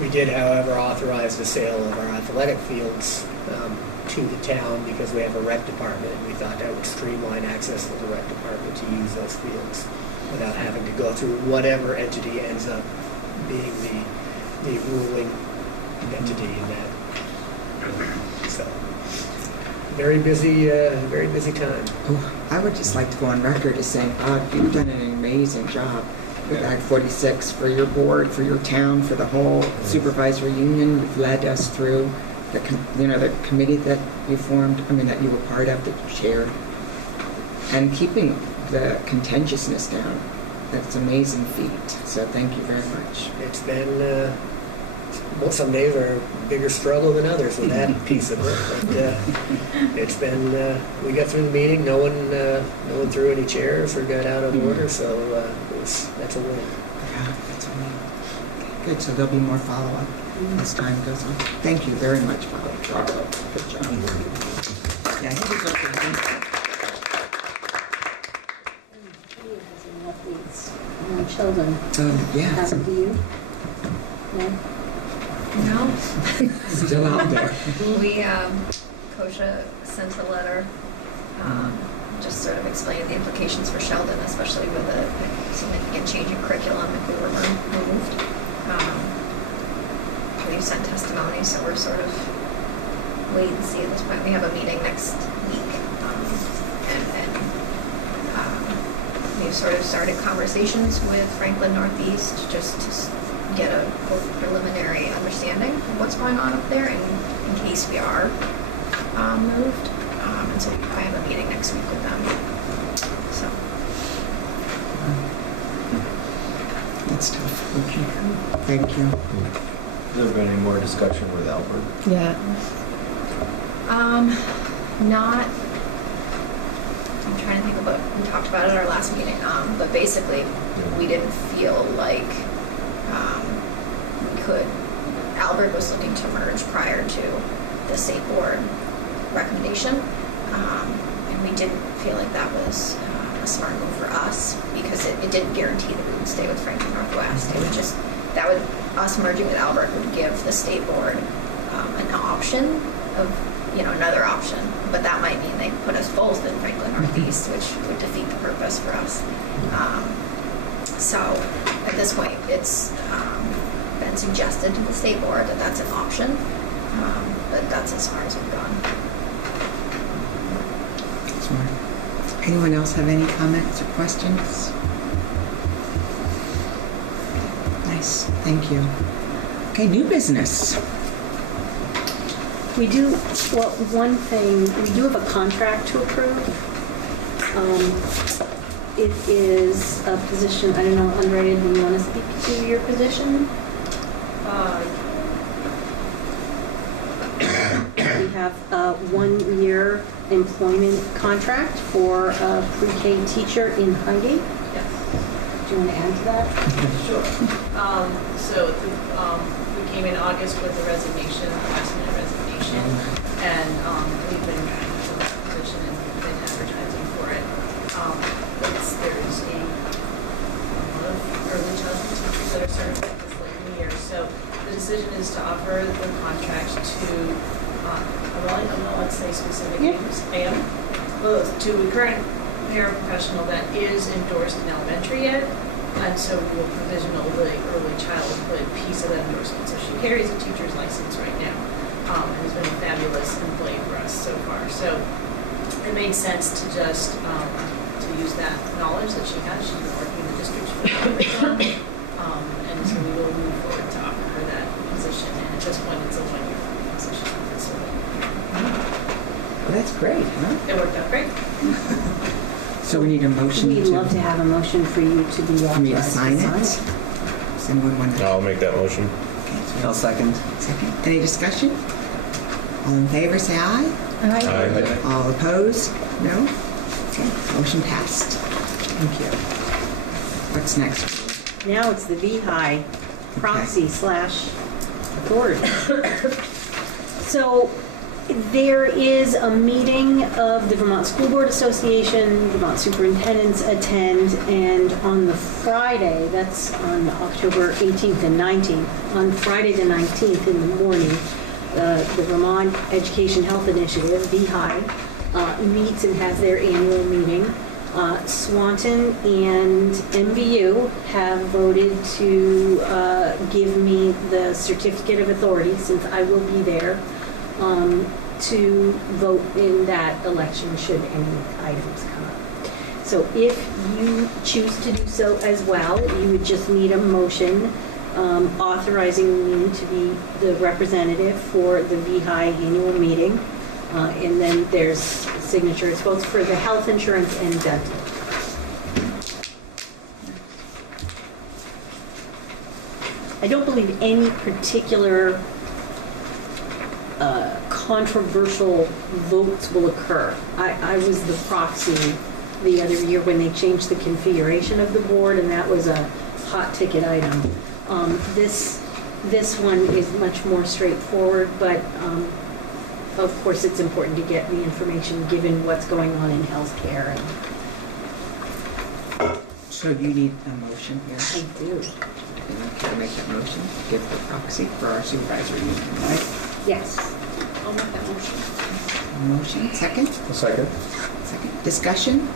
We did, however, authorize the sale of our athletic fields to the town because we have a rec department, and we thought that would streamline access to the rec department to use those fields without having to go through whatever entity ends up being the ruling entity in that. So, very busy time. Oh, I would just like to go on record as saying, Bob, you've done an amazing job with Act 46 for your board, for your town, for the whole supervisory union. You've led us through the committee that you formed, that you were part of, that you chaired, and keeping the contentiousness down. That's an amazing feat. So thank you very much. It's been, some days are a bigger struggle than others with that piece of it. But it's been, we got through the meeting, no one threw any chairs or got out of order, so that's a win. Yeah, that's a win. Good, so there'll be more follow-up as time goes on. Thank you very much, Bob. Good job. Yeah, I think it's okay. Children. Yeah. Have you? No? No. Still out there. We, Kosha sent a letter, just sort of explaining the implications for Sheldon, especially with a significant change in curriculum if we were moved. We've sent testimony, so we're sort of wait and see at this point. We have a meeting next week, and we've sort of started conversations with Franklin Northeast just to get a preliminary understanding of what's going on up there in case we are moved. And so I have a meeting next week with them. So. That's tough. Okay. Thank you. Has there been any more discussion with Albert? Yeah. Not. I'm trying to think of what we talked about at our last meeting. But basically, we didn't feel like we could. Albert was looking to merge prior to the state board recommendation, and we didn't feel like that was a smart move for us because it didn't guarantee that we would stay with Franklin Northwest. It would just us merging with Albert would give the state board an option of another option, but that might mean they put us both in Franklin Northeast, which would defeat the purpose for us. So at this point, it's been suggested to the state board that that's an option, but that's as far as we've gone. Smart. Anyone else have any comments or questions? Nice, thank you. Okay, new business. We do, one thing, we do have a contract to approve. It is a position, I don't know, unrated, do you want to speak to your position? We have a 1-year employment contract for a pre-K teacher in Highgain. Yes. Do you want to add to that? Sure. So we came in August with a resignation, last minute resignation, and we've been trying to fill that position and we've been advertising for it. There's a lot of early childhood teachers that are certified this late in the year. So the decision is to offer the contract to, I'm not let's say specific names, to a current paraprofessional that is endorsed in elementary yet. And so we will provision the early childhood piece of that endorsement. So she carries a teacher's license right now and has been a fabulous employee for us so far. So it made sense to just to use that knowledge that she has. She's been working in the district for quite long. And so we will move forward to offer her that position. And at this point, it's a 1-year position. So, Well, that's great, huh? it worked out great. So we need a motion We'd love to have a motion for you to be authorized for me to sign it. it. Someone want to? I'll make that motion. I'll second. Second. Any discussion? All in favor, say aye. Aye. All opposed? No? Okay, motion passed. Thank you. What's next? Now it's the VHI proxy / board. So there is a meeting of the Vermont School Board Association, Vermont superintendents attend, and on the Friday, that's on October 18th and 19th, on Friday the 19th in the morning, the Vermont Education Health Initiative, VHI, meets and has their annual meeting. Swanton and MVU have voted to give me the certificate of authority, since I will be there, to vote in that election should any items come up. So if you choose to do so as well, you would just need a motion authorizing me to be the representative for the VHI annual meeting. And then there's signatures both for the health insurance and dental. I don't believe any particular controversial votes will occur. I was the proxy the other year when they changed the configuration of the board, and that was a hot ticket item. This one is much more straightforward, but of course it's important to get the information given what's going on in healthcare. So you need a motion here? I do. And you can make that motion, give the proxy for our supervisory union, right? Yes. I'll make that motion. Motion, second? A second. Second. Discussion?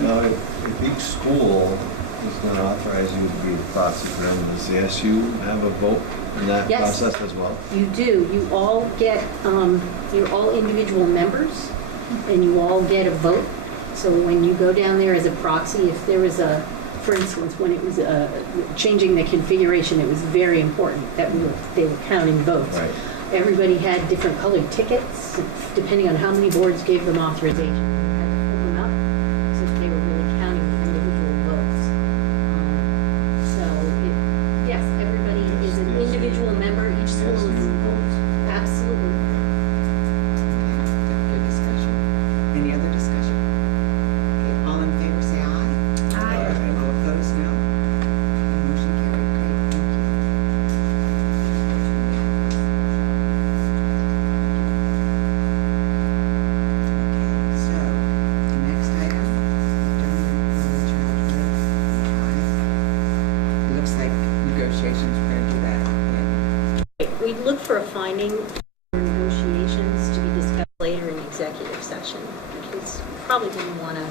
Now, if each school is going to authorize you to be the proxy for them, does the SU have a vote in that Yes. process as well? You do. You all get, you're all individual members, and you all get a vote. So when you go down there as a proxy, if there was a, for instance, when it was changing the configuration, it was very important that they were counting votes. Right. Everybody had different colored tickets, depending on how many boards gave them authorization. You had to hold them up, so that they were really counting the individual votes. Yes, everybody is an individual member. Each school is absolutely. Good discussion. Any other discussion? Okay, all in favor say aye. Aye. All opposed, no. Motion carried. Great, thank you. Okay, so the next item, it looks like negotiations, we're going to do that in We look for a finding for negotiations to be discussed later in executive session, because we probably didn't want to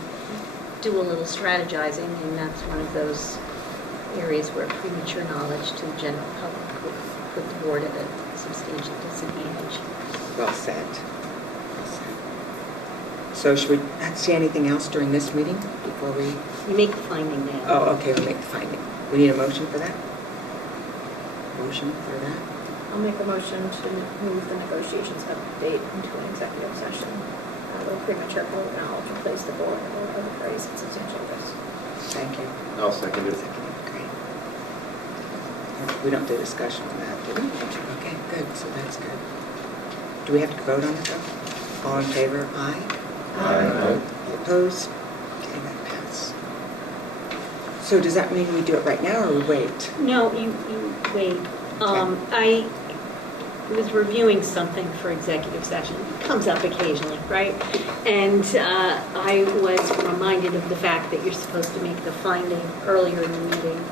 do a little strategizing, and that's one of those areas where premature knowledge to the general public would put the board at a substantial disadvantage. Well said. Well said. So should we see anything else during this meeting before we? You make the finding now. Oh, okay, we'll make the finding. We need a motion for that? Motion for that? I'll make a motion to move the negotiations update into an executive session. Will premature public knowledge replace the board or other parties at substantial risk. Thank you. I'll second it. Great. We don't do discussion on that, do we? Okay, good, so that's good. Do we have to vote on it though? All in favor, aye? Aye. Opposed? Okay, that passed. So does that mean we do it right now or we wait? No, you wait. I was reviewing something for executive session. It comes up occasionally, right? And I was reminded of the fact that you're supposed to make the finding earlier in the meeting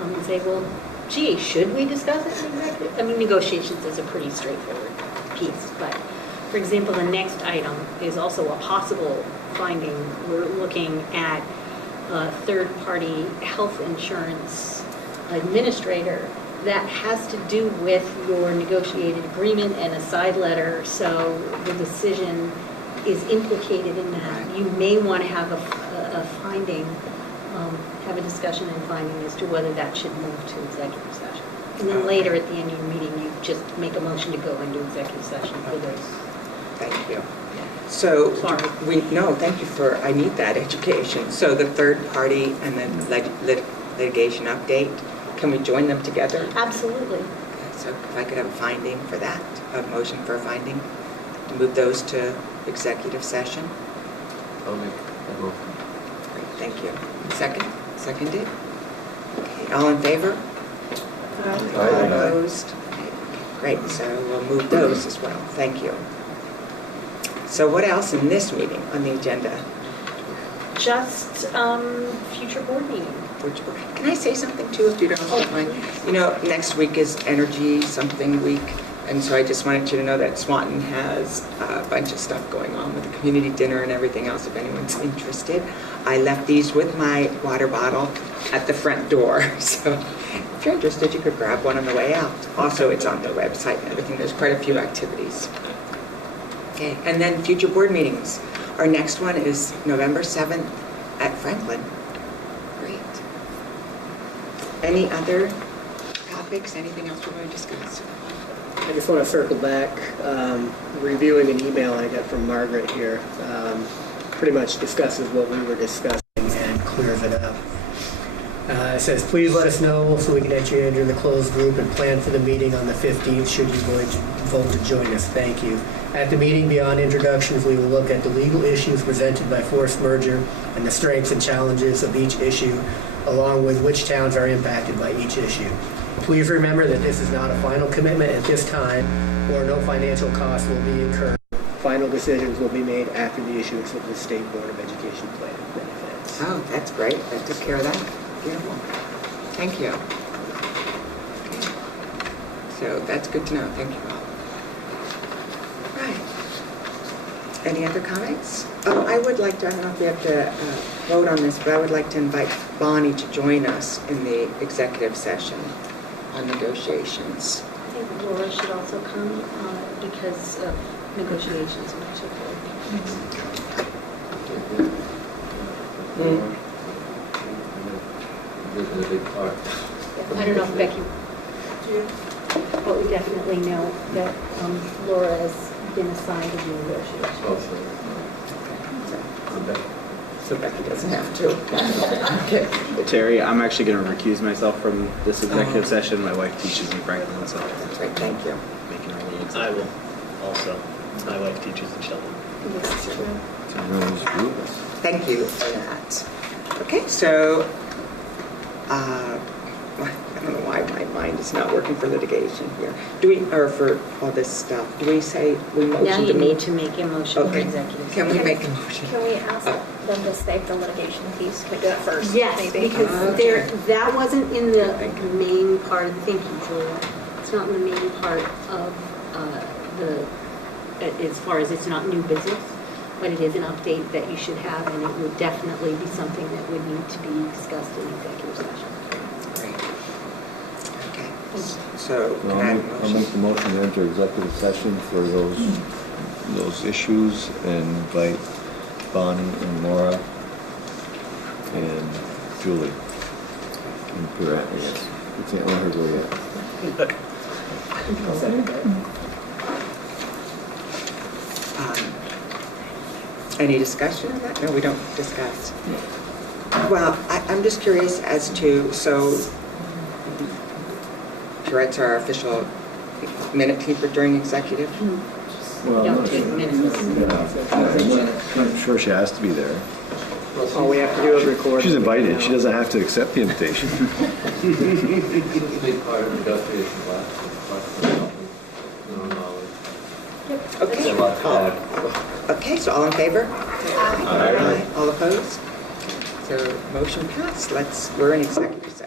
and say, well, gee, should we discuss it in executive? I mean, negotiations is a pretty straightforward piece, but for example, the next item is also a possible finding. We're looking at a third-party health insurance administrator that has to do with your negotiated agreement and a side letter, so the decision is implicated in that. You may want to have a finding, have a discussion and finding as to whether that should move to executive session. And then later at the end of your meeting, you just make a motion to go into executive session for those. Thank you. So, no, thank you for, I need that education. So the third party and then litigation update, can we join them together? Absolutely. Okay, so if I could have a finding for that, a motion for a finding, to move those to executive session? I'll make a motion. Great, thank you. Second? Seconded? Okay, all in favor? Aye. All opposed? Okay, great, so we'll move those as well. Thank you. So what else in this meeting on the agenda? Just future board meeting. Can I say something too, if you don't mind? You know, next week is Energy Something Week, and so I just wanted you to know that Swanton has a bunch of stuff going on with the community dinner and everything else, if anyone's interested. I left these with my water bottle at the front door, so if you're interested, you could grab one on the way out. Also, it's on their website and everything. There's quite a few activities. Okay, and then future board meetings. Our next one is November 7th at Franklin. Great. Any other topics? Anything else we want to discuss? I just want to circle back, reviewing an email I got from Margaret here. Pretty much discusses what we were discussing and clears it up. It says, please let us know so we can enter you into the closed group and plan for the meeting on the 15th should you vote to join us. Thank you. At the meeting, beyond introductions, we will look at the legal issues presented by forced merger and the strengths and challenges of each issue, along with which towns are impacted by each issue. Please remember that this is not a final commitment at this time, or no financial cost will be incurred. Final decisions will be made after the issuance of the State Board of Education plan benefits. Oh, that's great. That took care of that. Beautiful. Thank you. Okay. So that's good to know. Thank you all. Right. Any other comments? Oh, I would like to, I don't know if we have to vote on this, but I would like to invite Bonnie to join us in the executive session on negotiations. I think Laura should also come because of negotiations in particular. This is a big part. I don't know if Becky, but we definitely know that Laura has been assigned to do negotiations. So Becky doesn't have to. Okay. Terry, I'm actually going to recuse myself from this executive session. My wife teaches in Franklin, so. That's right, thank you. Making her leave. I will also. My wife teaches in Sheldon. Yes, thank you for that. Okay, so I don't know why my mind is not working for litigation here. Do we, or for all this stuff, do we say we motion Now to you move? need to make a motion for Okay. executive. Can we make a motion? Can we ask them to save the litigation piece? Can we do that first? Yes, maybe? because Okay. that wasn't in the main part of the thinking, Julia. It's not in the main part of as far as it's not new business, but it is an update that you should have, and it would definitely be something that would need to be discussed in executive session. Great. Okay, so can I have a I'll motion? make the motion to enter executive session for those issues and invite Bonnie and Laura and Julie. And Grant, I guess. We can't let her go yet. Any discussion of that? No, we don't discuss. Well, I'm just curious as to, so Tourette's our official minute keeper during executive? Well, Don't I'm take not minutes. I'm sure she has to be there. All we have to do is record. She's invited. She doesn't have to accept the invitation. This is a big part of negotiation last. Okay. A lot to add. Okay, so all in favor? Aye. All opposed? So motion passed. We're in executive session.